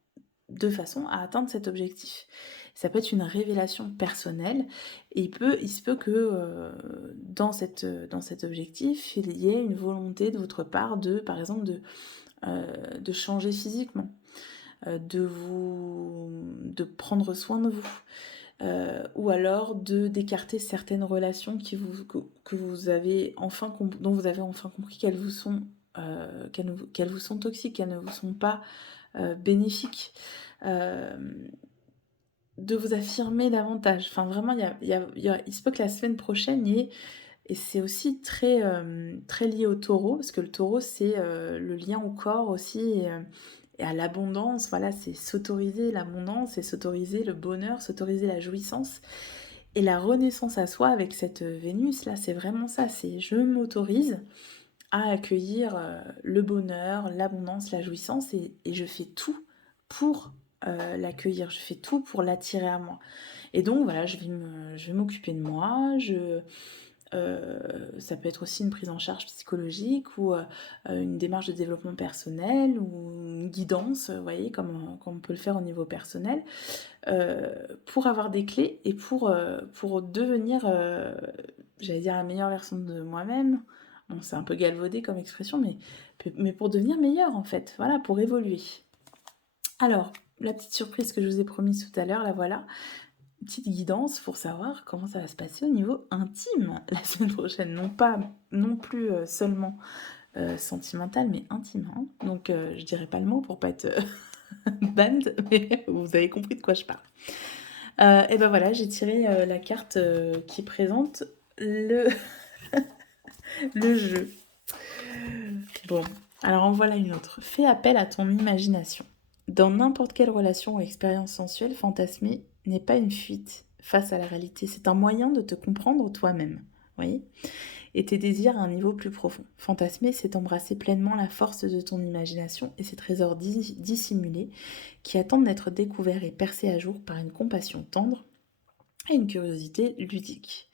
de façon à atteindre cet objectif. Ça peut être une révélation personnelle et il se peut que, dans cet objectif, il y ait une volonté de votre part de, par exemple, de changer physiquement, de prendre soin de vous, ou alors d'écarter certaines relations que vous avez enfin dont vous avez enfin compris qu'elles vous sont, qu'elles vous sont toxiques, qu'elles ne vous sont pas, bénéfiques. Hem De vous affirmer davantage. Enfin vraiment il se peut que la semaine prochaine et c'est aussi très, très lié au Taureau, parce que le Taureau c'est, le lien au corps aussi et à l'abondance. Voilà, c'est s'autoriser l'abondance et s'autoriser le bonheur, s'autoriser la jouissance et la renaissance à soi avec cette, Vénus là, c'est vraiment ça, c'est je m'autorise à accueillir, le bonheur, l'abondance, la jouissance et je fais tout pour, l'accueillir. Je fais tout pour l'attirer à moi et donc voilà, je vais m'occuper de moi, ça peut être aussi une prise en charge psychologique ou, une démarche de développement personnel ou une guidance, vous voyez, comme on peut le faire au niveau personnel, pour avoir des clés et pour devenir, j'allais dire la meilleure version de moi-même. Bon, c'est un peu galvaudé comme expression, mais pour devenir meilleure en fait, voilà, pour évoluer. Alors, la petite surprise que je vous ai promise tout à l'heure, la voilà. Une petite guidance pour savoir comment ça va se passer au niveau intime la semaine prochaine. Non pas non plus, seulement, sentimental, mais intime, hein. Donc, je dirais pas le mot pour pas être, banned, mais vous avez compris de quoi je parle. Et ben voilà, j'ai tiré, la carte, qui présente le le jeu. Bon, alors en voilà une autre. Fais appel à ton imagination. Dans n'importe quelle relation ou expérience sensuelle, fantasmer n'est pas une fuite face à la réalité, c'est un moyen de te comprendre toi-même, vous voyez? Et tes désirs à un niveau plus profond. Fantasmer, c'est embrasser pleinement la force de ton imagination et ses trésors dissimulés qui attendent d'être découverts et percés à jour par une compassion tendre et une curiosité ludique.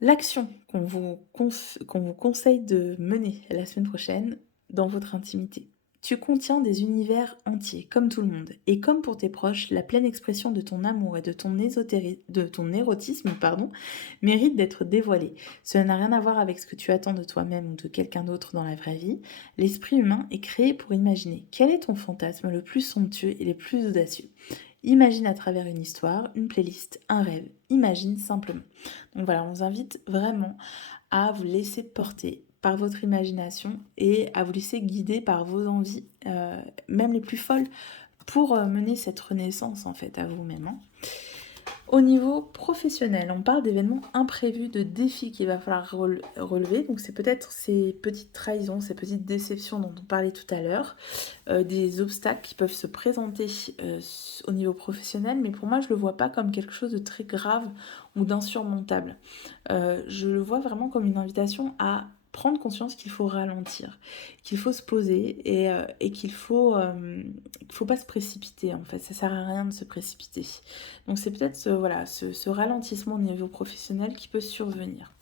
L'action qu'on vous conseille de mener la semaine prochaine dans votre intimité. Tu contiens des univers entiers, comme tout le monde. Et comme pour tes proches, la pleine expression de ton amour et de de ton érotisme, pardon, mérite d'être dévoilée. Cela n'a rien à voir avec ce que tu attends de toi-même ou de quelqu'un d'autre dans la vraie vie. L'esprit humain est créé pour imaginer. Quel est ton fantasme le plus somptueux et le plus audacieux? Imagine à travers une histoire, une playlist, un rêve. Imagine simplement. Donc voilà, on vous invite vraiment à vous laisser porter par votre imagination et à vous laisser guider par vos envies, même les plus folles, pour mener cette renaissance en fait à vous-même, hein. Au niveau professionnel, on parle d'événements imprévus, de défis qu'il va falloir relever. Donc c'est peut-être ces petites trahisons, ces petites déceptions dont on parlait tout à l'heure, des obstacles qui peuvent se présenter au niveau professionnel, mais pour moi je ne le vois pas comme quelque chose de très grave ou d'insurmontable. Je le vois vraiment comme une invitation à prendre conscience qu'il faut ralentir, qu'il faut se poser et qu'il faut pas se précipiter en fait, ça sert à rien de se précipiter. Donc c'est peut-être ce ralentissement au niveau professionnel qui peut survenir.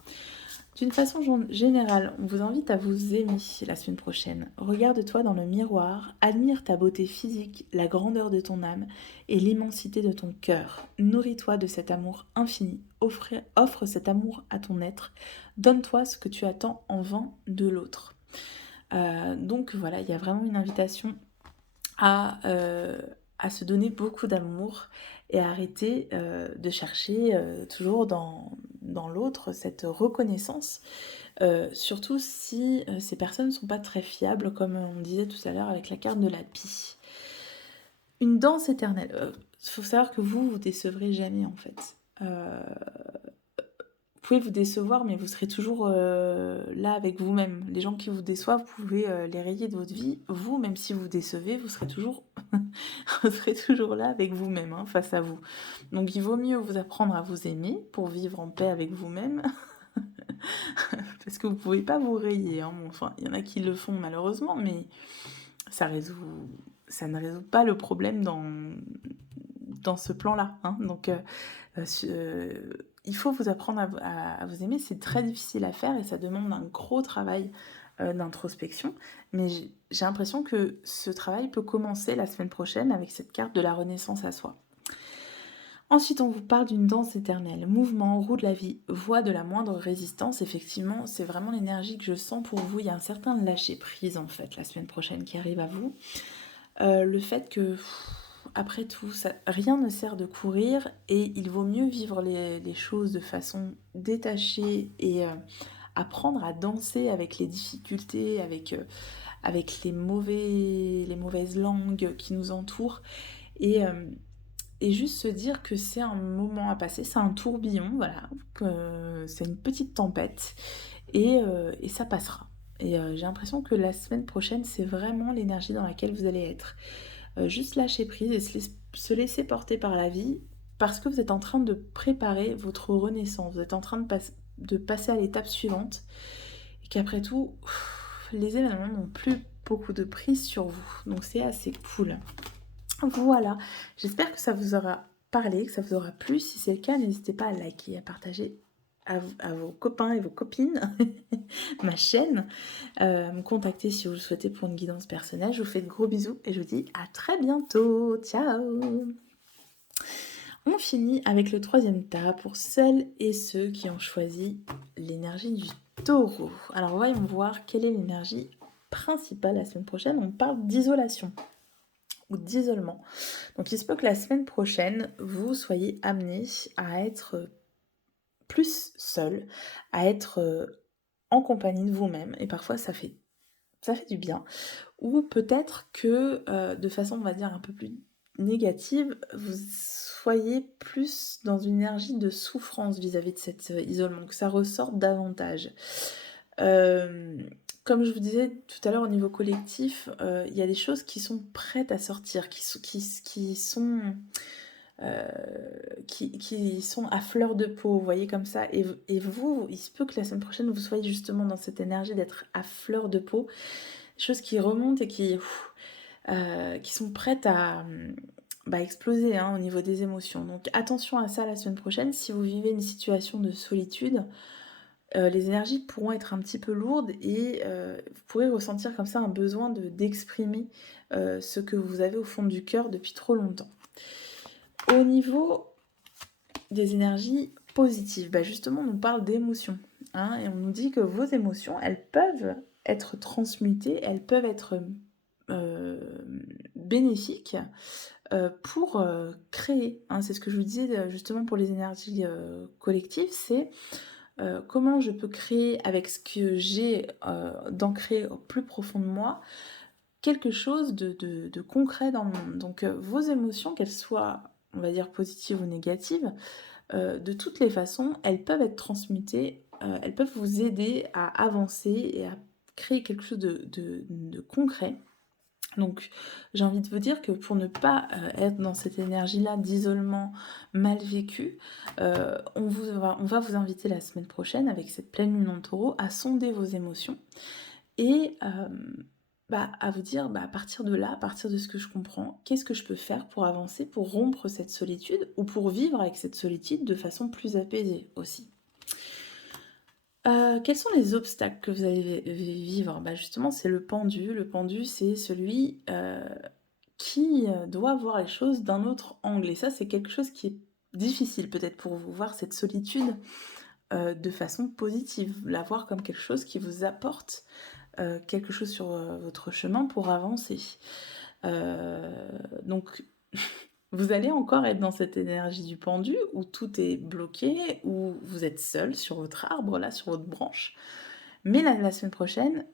D'une façon générale, on vous invite à vous aimer la semaine prochaine. Regarde-toi dans le miroir, admire ta beauté physique, la grandeur de ton âme et l'immensité de ton cœur. Nourris-toi de cet amour infini, offre cet amour à ton être, donne-toi ce que tu attends en vain de l'autre. Donc voilà, il y a vraiment une invitation à, à se donner beaucoup d'amour et à arrêter de chercher toujours dans l'autre cette reconnaissance, surtout si ces personnes ne sont pas très fiables, comme on disait tout à l'heure avec la carte de la pie. Une danse éternelle. Il faut savoir que vous décevrez jamais en fait. Vous pouvez vous décevoir, mais vous serez toujours là avec vous-même. Les gens qui vous déçoivent, vous pouvez les rayer de votre vie. Vous, même si vous décevez, vous serez toujours, vous serez toujours là avec vous-même, hein, face à vous. Donc il vaut mieux vous apprendre à vous aimer pour vivre en paix avec vous-même. Parce que vous pouvez pas vous rayer, hein. Bon, enfin, il y en a qui le font malheureusement, mais ça ça ne résout pas le problème dans ce plan-là, hein. Donc il faut vous apprendre à vous aimer. C'est très difficile à faire et ça demande un gros travail d'introspection. Mais j'ai l'impression que ce travail peut commencer la semaine prochaine avec cette carte de la renaissance à soi. Ensuite, on vous parle d'une danse éternelle, mouvement, roue de la vie, voie de la moindre résistance. Effectivement, c'est vraiment l'énergie que je sens pour vous. Il y a un certain lâcher-prise, en fait, la semaine prochaine qui arrive à vous. Le fait que, après tout, rien ne sert de courir et il vaut mieux vivre les choses de façon détachée et apprendre à danser avec les difficultés, avec les mauvaises langues qui nous entourent et, et juste se dire que c'est un moment à passer, c'est un tourbillon, voilà, que c'est une petite tempête et ça passera. Et j'ai l'impression que la semaine prochaine, c'est vraiment l'énergie dans laquelle vous allez être. Juste lâcher prise et se laisser porter par la vie parce que vous êtes en train de préparer votre renaissance. Vous êtes en train de passer à l'étape suivante et qu'après tout, les événements n'ont plus beaucoup de prise sur vous. Donc c'est assez cool. Voilà, j'espère que ça vous aura parlé, que ça vous aura plu. Si c'est le cas, n'hésitez pas à liker, à partager à vos copains et vos copines ma chaîne, à me contacter si vous le souhaitez pour une guidance personnelle. Je vous fais de gros bisous et je vous dis à très bientôt. Ciao. On finit avec le troisième tas pour celles et ceux qui ont choisi l'énergie du taureau. Alors voyons voir quelle est l'énergie principale la semaine prochaine. On parle d'isolation ou d'isolement. Donc il se peut que la semaine prochaine, vous soyez amené à être plus seul, à être en compagnie de vous-même. Et parfois, ça fait du bien. Ou peut-être que de façon, on va dire, un peu plus négative, vous soyez plus dans une énergie de souffrance vis-à-vis de cet isolement, que ça ressorte davantage. Comme je vous disais tout à l'heure au niveau collectif, il y a des choses qui sont prêtes à sortir, qui sont à fleur de peau, vous voyez comme ça. Et vous, il se peut que la semaine prochaine, vous soyez justement dans cette énergie d'être à fleur de peau, des choses qui remontent et qui sont prêtes à exploser au niveau des émotions. Donc attention à ça la semaine prochaine. Si vous vivez une situation de solitude, les énergies pourront être un petit peu lourdes et vous pourrez ressentir comme ça un besoin d'exprimer ce que vous avez au fond du cœur depuis trop longtemps. Au niveau des énergies positives, justement, on nous parle d'émotions. Et on nous dit que vos émotions, elles peuvent être transmutées, elles peuvent être bénéfiques pour créer. C'est ce que je vous disais justement pour les énergies collectives, c'est comment je peux créer avec ce que j'ai d'ancré au plus profond de moi quelque chose de concret dans le monde. Donc vos émotions, qu'elles soient, on va dire, positives ou négatives, de toutes les façons, elles peuvent être transmutées, elles peuvent vous aider à avancer et à créer quelque chose de concret. Donc j'ai envie de vous dire que pour ne pas être dans cette énergie-là d'isolement mal vécu, on va vous inviter la semaine prochaine avec cette pleine lune en taureau à sonder vos émotions et à vous dire à partir de là, à partir de ce que je comprends, qu'est-ce que je peux faire pour avancer, pour rompre cette solitude ou pour vivre avec cette solitude de façon plus apaisée aussi. Quels sont les obstacles que vous allez vivre? Justement, c'est le pendu. Le pendu, c'est celui qui doit voir les choses d'un autre angle. Et ça, c'est quelque chose qui est difficile peut-être pour vous, voir cette solitude de façon positive, la voir comme quelque chose qui vous apporte quelque chose sur votre chemin pour avancer. Donc, vous allez encore être dans cette énergie du pendu où tout est bloqué, où vous êtes seul sur votre arbre, là, sur votre branche. Mais la semaine prochaine,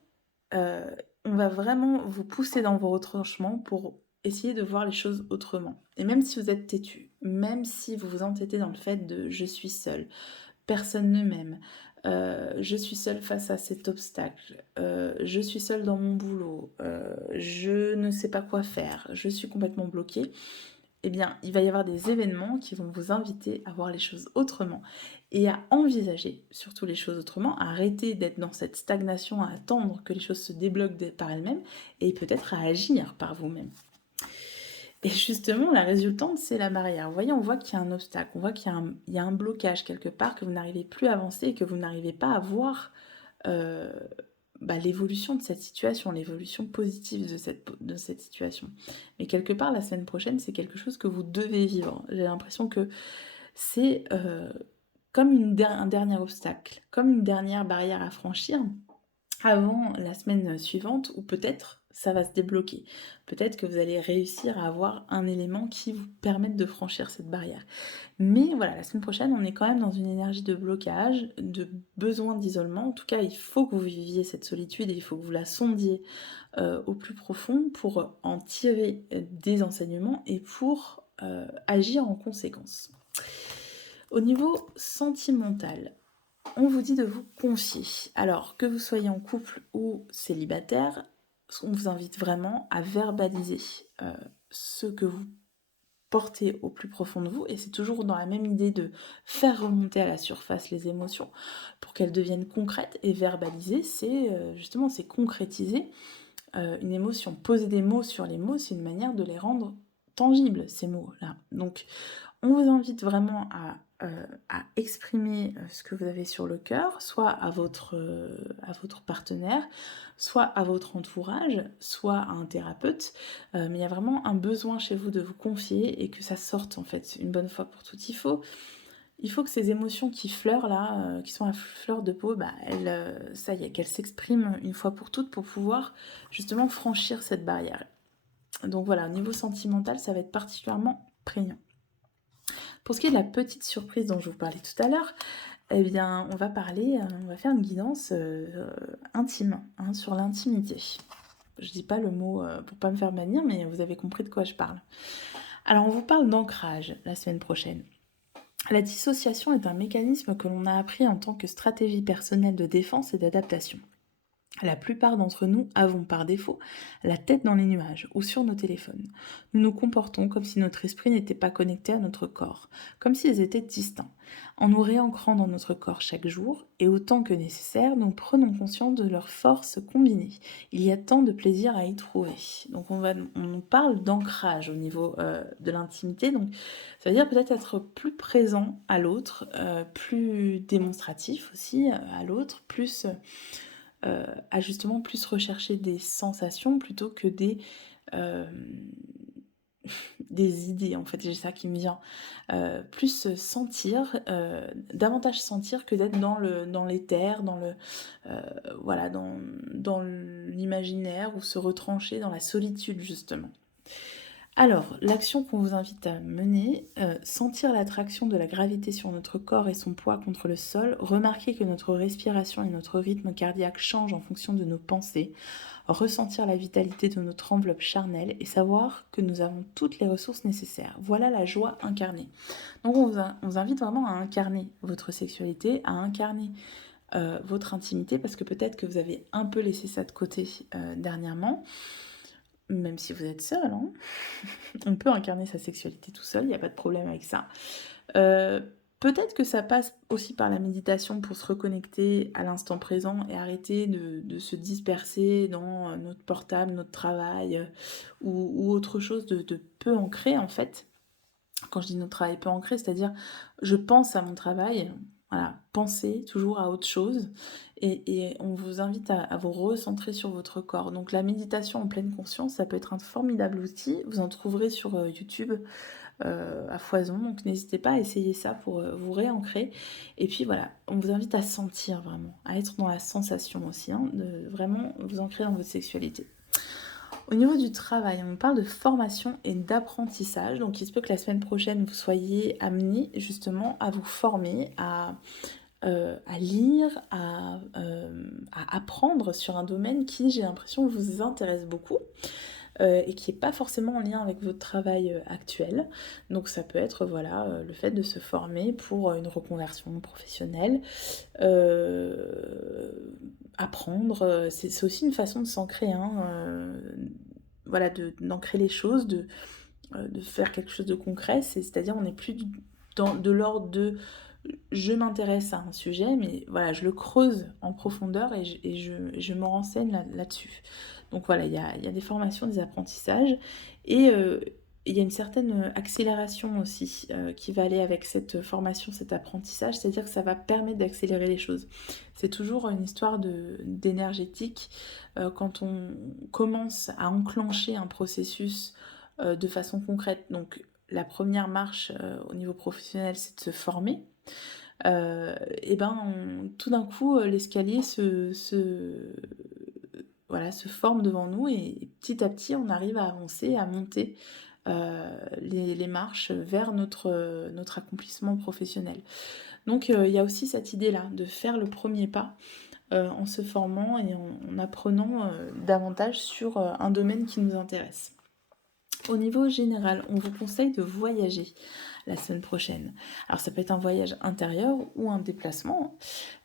on va vraiment vous pousser dans vos retranchements pour essayer de voir les choses autrement. Et même si vous êtes têtu, même si vous vous entêtez dans le fait de je suis seule, personne ne m'aime, je suis seule face à cet obstacle, je suis seule dans mon boulot, je ne sais pas quoi faire, je suis complètement bloquée, eh bien, il va y avoir des événements qui vont vous inviter à voir les choses autrement et à envisager surtout les choses autrement, à arrêter d'être dans cette stagnation, à attendre que les choses se débloquent par elles-mêmes et peut-être à agir par vous-même. Et justement, la résultante, c'est la barrière. Vous voyez, on voit qu'il y a un obstacle, on voit qu'il y a un blocage quelque part, que vous n'arrivez plus à avancer et que vous n'arrivez pas à voir l'évolution de cette situation, l'évolution positive de cette situation. Mais quelque part, la semaine prochaine, c'est quelque chose que vous devez vivre. J'ai l'impression que c'est comme un dernier obstacle, comme une dernière barrière à franchir avant la semaine suivante où peut-être ça va se débloquer. Peut-être que vous allez réussir à avoir un élément qui vous permette de franchir cette barrière. Mais voilà, la semaine prochaine, on est quand même dans une énergie de blocage, de besoin d'isolement. En tout cas, il faut que vous viviez cette solitude et il faut que vous la sondiez au plus profond pour en tirer des enseignements et pour agir en conséquence. Au niveau sentimental, on vous dit de vous confier. Alors, que vous soyez en couple ou célibataire, on vous invite vraiment à verbaliser ce que vous portez au plus profond de vous. Et c'est toujours dans la même idée de faire remonter à la surface les émotions pour qu'elles deviennent concrètes. Et verbaliser, c'est concrétiser une émotion. Poser des mots sur les mots, c'est une manière de les rendre tangibles, ces mots-là. Donc, on vous invite vraiment à exprimer ce que vous avez sur le cœur, soit à votre partenaire, soit à votre entourage, soit à un thérapeute. Mais il y a vraiment un besoin chez vous de vous confier et que ça sorte en fait une bonne fois pour toutes. Il faut que ces émotions qui fleurent là, qui sont à fleur de peau, ça y est, qu'elles s'expriment une fois pour toutes pour pouvoir justement franchir cette barrière. Donc voilà, au niveau sentimental, ça va être particulièrement prégnant. Pour ce qui est de la petite surprise dont je vous parlais tout à l'heure, eh bien, on va faire une guidance intime, sur l'intimité. Je dis pas le mot pour pas me faire bannir, mais vous avez compris de quoi je parle. Alors, on vous parle d'ancrage la semaine prochaine. La dissociation est un mécanisme que l'on a appris en tant que stratégie personnelle de défense et d'adaptation. La plupart d'entre nous avons par défaut la tête dans les nuages ou sur nos téléphones. Nous nous comportons comme si notre esprit n'était pas connecté à notre corps, comme s'ils étaient distincts. En nous réancrant dans notre corps chaque jour, et autant que nécessaire, nous prenons conscience de leurs forces combinées. Il y a tant de plaisir à y trouver. Donc on parle d'ancrage au niveau de l'intimité. Donc ça veut dire peut-être être plus présent à l'autre, plus démonstratif aussi à l'autre, plus à justement plus rechercher des sensations plutôt que euh, des idées, en fait, j'ai ça qui me vient. Plus sentir, davantage sentir que d'être dans l'éther, voilà, dans l'imaginaire ou se retrancher dans la solitude, justement. Alors, l'action qu'on vous invite à mener, sentir l'attraction de la gravité sur notre corps et son poids contre le sol, remarquer que notre respiration et notre rythme cardiaque changent en fonction de nos pensées, ressentir la vitalité de notre enveloppe charnelle et savoir que nous avons toutes les ressources nécessaires. Voilà la joie incarnée. Donc on vous invite vraiment à incarner votre sexualité, à incarner votre intimité, parce que peut-être que vous avez un peu laissé ça de côté dernièrement. Même si vous êtes seul, hein. On peut incarner sa sexualité tout seul, il n'y a pas de problème avec ça. Peut-être que ça passe aussi par la méditation pour se reconnecter à l'instant présent et arrêter de se disperser dans notre portable, notre travail ou autre chose de peu ancré en fait. Quand je dis notre travail peu ancré, c'est-à-dire je pense à mon travail, voilà, pensez toujours à autre chose et on vous invite à vous recentrer sur votre corps. Donc la méditation en pleine conscience, ça peut être un formidable outil, vous en trouverez sur YouTube à foison, donc n'hésitez pas à essayer ça pour vous réancrer. Et puis voilà, on vous invite à sentir vraiment, à être dans la sensation aussi, de vraiment vous ancrer dans votre sexualité. Au niveau du travail, on parle de formation et d'apprentissage. Donc il se peut que la semaine prochaine, vous soyez amenés justement à vous former, à lire, à apprendre sur un domaine qui, j'ai l'impression, vous intéresse beaucoup. Et qui n'est pas forcément en lien avec votre travail actuel. Donc ça peut être voilà, le fait de se former pour une reconversion professionnelle, apprendre, c'est aussi une façon de s'ancrer, voilà, d'ancrer les choses, de faire quelque chose de concret, c'est-à-dire on n'est plus de l'ordre de je m'intéresse à un sujet, mais voilà, je le creuse en profondeur et je me renseigne là-dessus. Donc voilà, il y a des formations, des apprentissages, et il y a une certaine accélération aussi qui va aller avec cette formation, cet apprentissage, c'est-à-dire que ça va permettre d'accélérer les choses. C'est toujours une histoire d'énergétique. Quand on commence à enclencher un processus de façon concrète, donc la première marche au niveau professionnel, c'est de se former. Et ben, tout d'un coup, l'escalier voilà, se forme devant nous et petit à petit, on arrive à avancer, à monter les marches vers notre accomplissement professionnel. Donc, il y a aussi cette idée-là, de faire le premier pas en se formant et en apprenant davantage sur un domaine qui nous intéresse. Au niveau général, on vous conseille de voyager la semaine prochaine. Alors ça peut être un voyage intérieur ou un déplacement.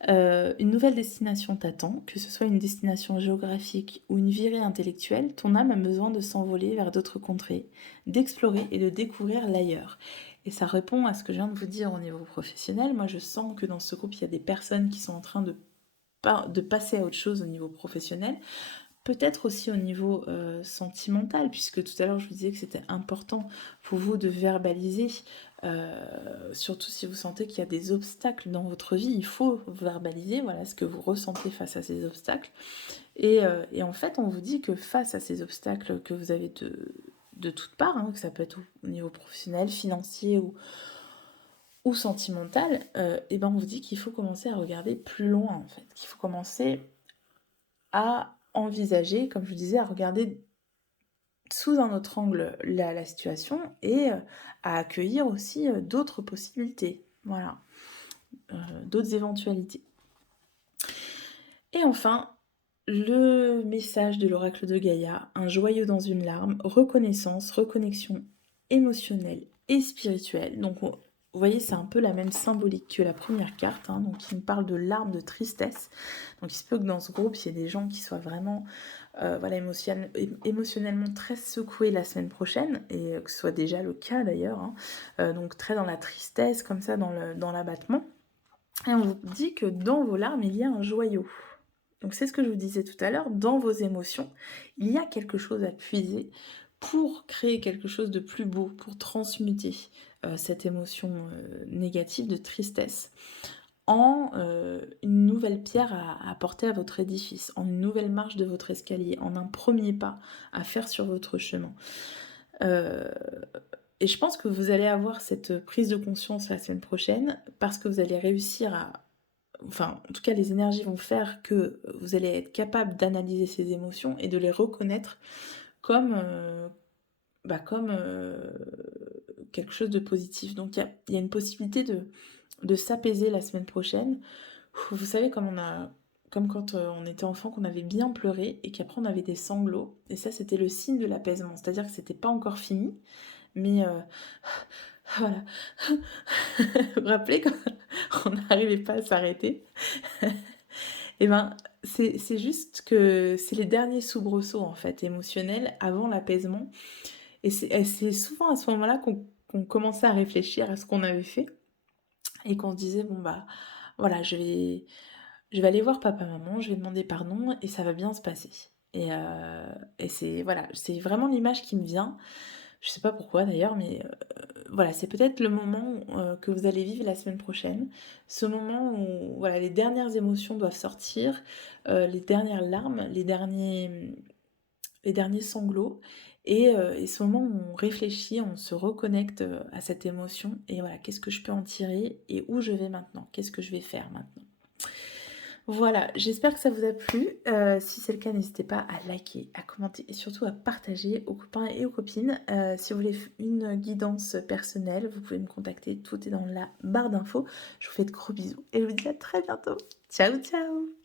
Une nouvelle destination t'attend, que ce soit une destination géographique ou une virée intellectuelle, ton âme a besoin de s'envoler vers d'autres contrées, d'explorer et de découvrir l'ailleurs. Et ça répond à ce que je viens de vous dire au niveau professionnel. Moi je sens que dans ce groupe, il y a des personnes qui sont en train de passer à autre chose au niveau professionnel. Peut-être aussi au niveau sentimental, puisque tout à l'heure je vous disais que c'était important pour vous de verbaliser, surtout si vous sentez qu'il y a des obstacles dans votre vie, il faut verbaliser voilà, ce que vous ressentez face à ces obstacles. Et en fait, on vous dit que face à ces obstacles que vous avez de toutes parts, hein, que ça peut être au niveau professionnel, financier ou sentimental, et ben on vous dit qu'il faut commencer à regarder plus loin en fait, qu'il faut commencer à envisager, comme je vous disais, à regarder sous un autre angle la situation et à accueillir aussi d'autres possibilités, voilà, d'autres éventualités. Et enfin, le message de l'oracle de Gaïa, un joyau dans une larme, reconnaissance, reconnexion émotionnelle et spirituelle. Donc vous voyez, c'est un peu la même symbolique que la première carte, hein, donc qui me parle de larmes de tristesse. Donc il se peut que dans ce groupe, il y ait des gens qui soient vraiment voilà, émotionnellement très secoués la semaine prochaine, et que ce soit déjà le cas d'ailleurs, hein, donc très dans la tristesse, comme ça, dans l'abattement. Et on vous dit que dans vos larmes, il y a un joyau. Donc c'est ce que je vous disais tout à l'heure, dans vos émotions, il y a quelque chose à puiser pour créer quelque chose de plus beau, pour transmuter cette émotion négative de tristesse en une nouvelle pierre à apporter à votre édifice, en une nouvelle marche de votre escalier, en un premier pas à faire sur votre chemin. Et je pense que vous allez avoir cette prise de conscience la semaine prochaine parce que vous allez réussir à... Enfin, en tout cas, les énergies vont faire que vous allez être capable d'analyser ces émotions et de les reconnaître comme, comme quelque chose de positif. Donc, il y a une possibilité de s'apaiser la semaine prochaine. Vous savez, comme quand on était enfant, qu'on avait bien pleuré et qu'après on avait des sanglots. Et ça, c'était le signe de l'apaisement. C'est-à-dire que c'était pas encore fini, mais voilà. Vous vous rappelez quand on n'arrivait pas à s'arrêter? Et ben, c'est juste que c'est les derniers soubresauts en fait émotionnels avant l'apaisement. Et c'est souvent à ce moment-là qu'on commençait à réfléchir à ce qu'on avait fait et qu'on se disait bon bah voilà, je vais aller voir papa, maman, je vais demander pardon et ça va bien se passer. Et c'est voilà, c'est vraiment l'image qui me vient. Je sais pas pourquoi d'ailleurs, mais voilà, c'est peut-être le moment que vous allez vivre la semaine prochaine. Ce moment où voilà, les dernières émotions doivent sortir, les dernières larmes, les derniers sanglots. Et ce moment où on réfléchit, on se reconnecte à cette émotion. Et voilà, qu'est-ce que je peux en tirer et où je vais maintenant? Qu'est-ce que je vais faire maintenant? Voilà, j'espère que ça vous a plu. Si c'est le cas, n'hésitez pas à liker, à commenter et surtout à partager aux copains et aux copines. Si vous voulez une guidance personnelle, vous pouvez me contacter. Tout est dans la barre d'infos. Je vous fais de gros bisous et je vous dis à très bientôt. Ciao, ciao!